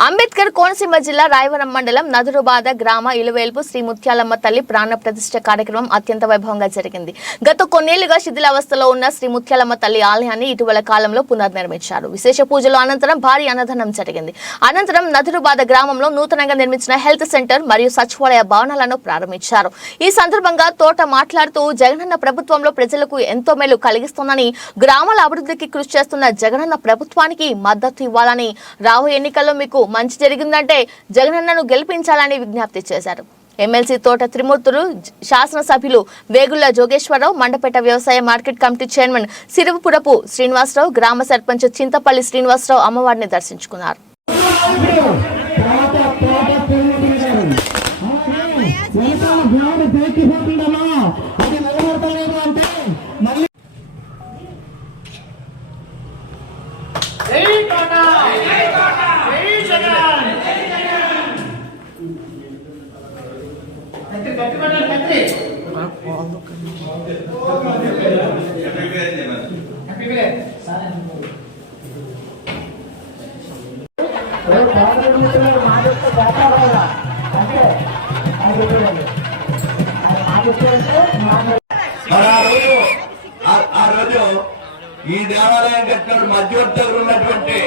అంబేద్కర్ కోనసీమ జిల్లా రాయవరం మండలం నదురుబాద గ్రామ ఇలువేల్పు శ్రీ ముత్యాలమ్మ తల్లి ప్రాణ ప్రతిష్ఠ కార్యక్రమం అత్యంత వైభవంగా జరిగింది. గత కొన్నేళ్లుగా శిథిలావస్థలో ఉన్న శ్రీ ముత్యాలమ్మ తల్లి ఆలయాన్ని ఇటీవల కాలంలో పునర్నిర్మించారు. విశేష పూజలు అనంతరం భారీ అన్నదానం జరిగింది. అనంతరం నదురుబాద గ్రామంలో నూతనంగా నిర్మించిన హెల్త్ సెంటర్ మరియు సచివాలయ భవనాలను ప్రారంభించారు. ఈ సందర్భంగా తోట మాట్లాడుతూ జగనన్న ప్రభుత్వంలో ప్రజలకు ఎంతో మేలు కలిగిస్తోందని, గ్రామాల అభివృద్ధికి కృషి చేస్తున్న జగనన్న ప్రభుత్వానికి మద్దతు ఇవ్వాలని, రాబోయే ఎన్నికల్లో మీకు మంచి జరిగిందంటే జగనన్నను గెలిపించాలని విజ్ఞప్తి చేశారు. ఎమ్మెల్సీ తోట త్రిమూర్తులు, శాసనసభ్యులు వేగుళ్ల జోగేశ్వరరావు, మండపేట వ్యవసాయ మార్కెట్ కమిటీ చైర్మన్ సిరుపురపు శ్రీనివాసరావు, గ్రామ సర్పంచ్ చింతపల్లి శ్రీనివాసరావు అమ్మవారిని దర్శించుకున్నారు. ఆ రోజు ఈ దేవాలయం కట్టినప్పుడు మధ్యవర్తులు ఉన్నటువంటి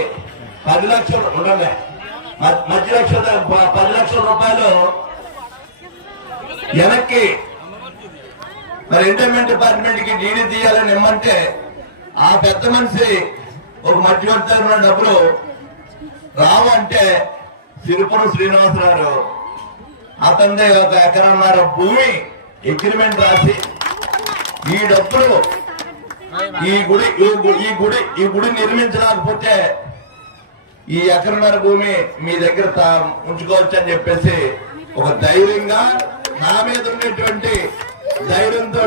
10 లక్షలు ఉండాలి, మధ్య 10 లక్షల రూపాయలు వెనక్కి మరి ఎండోమెంట్ డిపార్ట్మెంట్ కి డీడీ తీయాలని ఇమ్మంటే ఆ పెద్ద మనిషి ఒక మధ్యవర్తులు ఉన్న డబ్బులు రావంటే సిరుపురం శ్రీనివాసరావు అతనిదే 1 ఎకరన్నర భూమి అగ్రిమెంట్ రాసి ఈ డబ్బులు ఈ గుడి నిర్మించలేకపోతే ఈ ఎకరన్నర భూమి మీ దగ్గర ఉంచుకోవచ్చు అని చెప్పేసి ఒక ధైర్యంగా నా మీద ఉన్నటువంటి ధైర్యంతో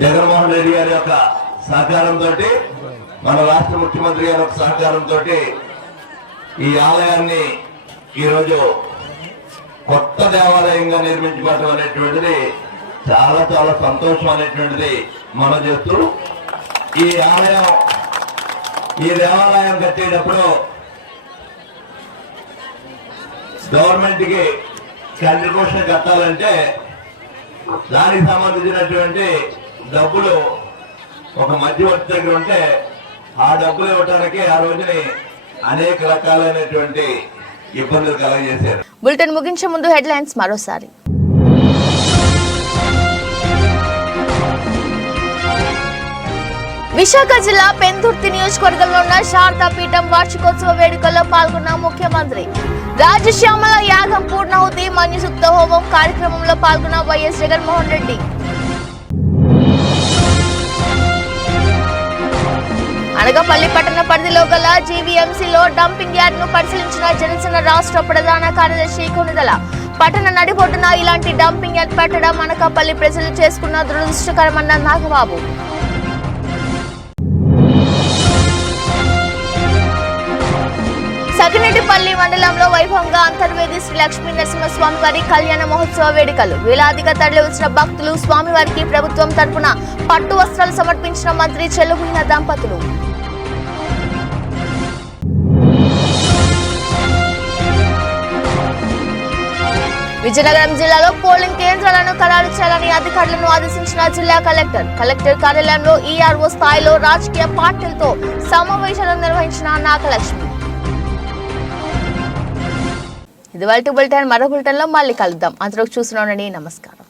జగన్మోహన్ రెడ్డి గారి యొక్క సహకారంతో, మన రాష్ట్ర ముఖ్యమంత్రి గారి యొక్క సహకారంతో ఈ ఆలయాన్ని ఈరోజు కొత్త దేవాలయంగా నిర్మించుకోవడం అనేటువంటిది చాలా చాలా సంతోషం అనేటువంటిది మనం చేస్తూ, ఈ దేవాలయం కట్టేటప్పుడు గవర్నమెంట్ కి కంట్రిబ్యూషన్ కట్టాలంటే దానికి సంబంధించినటువంటి డబ్బులు ఒక మధ్యవర్తి దగ్గర ఉంటే ఆ డబ్బులు ఇవ్వడానికి ఆ రోజుని అనేక రకాలైనటువంటి ఇబ్బందులు కలగజేశారు. బులెటిన్ ముగించే ముందు హెడ్లైన్స్ మరోసారి. విశాఖ జిల్లా పెందుర్తి నియోజకవర్గంలో ఉన్న శారదా పీఠం వార్షికోత్సవ వేడుకల్లో పాల్గొన్న ముఖ్యమంత్రి. రాజశ్యామల యాగం పూర్ణాహుతి మన్యుసూక్త హోమం కార్యక్రమంలో పాల్గొన్న వైఎస్ జగన్మోహన్ రెడ్డి. అనగపల్లి పట్టణ పరిధిలో గల జీవీఎంసీలో డంపింగ్ యార్డ్ ను పరిశీలించిన జనసేన రాష్ట్ర ప్రధాన కార్యదర్శి కొనిదల. పట్టణ నడిబొడ్డున ఇలాంటి డంపింగ్ యార్డ్ పెట్టడం అనకాపల్లి ప్రజలు చేసుకున్న దురదృష్టకరమన్న నాగబాబు. సగిరెడ్డిపల్లి మండలంలో వైభవంగా అంతర్వేది శ్రీ లక్ష్మీ నరసింహస్వామి వారి కళ్యాణ మహోత్సవ వేడుకలు. వేలాదిగా తరలి వచ్చిన భక్తులు స్వామివారికి ప్రభుత్వం తరపున పట్టు వస్త్రాలు సమర్పించిన మంత్రి చెల్లుబోయిన దంపతులు. విజయనగరం జిల్లాలో పోలింగ్ కేంద్రాలను ఖరారు చేయాలని అధికారులను ఆదేశించిన జిల్లా కలెక్టర్. కలెక్టర్ కార్యాలయంలో ఈఆర్ఓ స్థాయిలో రాజకీయ పార్టీలతో సమావేశాలు నిర్వహించిన నాగలక్ష్మి. ఇది వాల్టి బులెటిన్. మరో బులెటిన్లో మళ్ళీ కలుద్దాం. అంతలోకి చూస్తున్నానండి. నమస్కారం.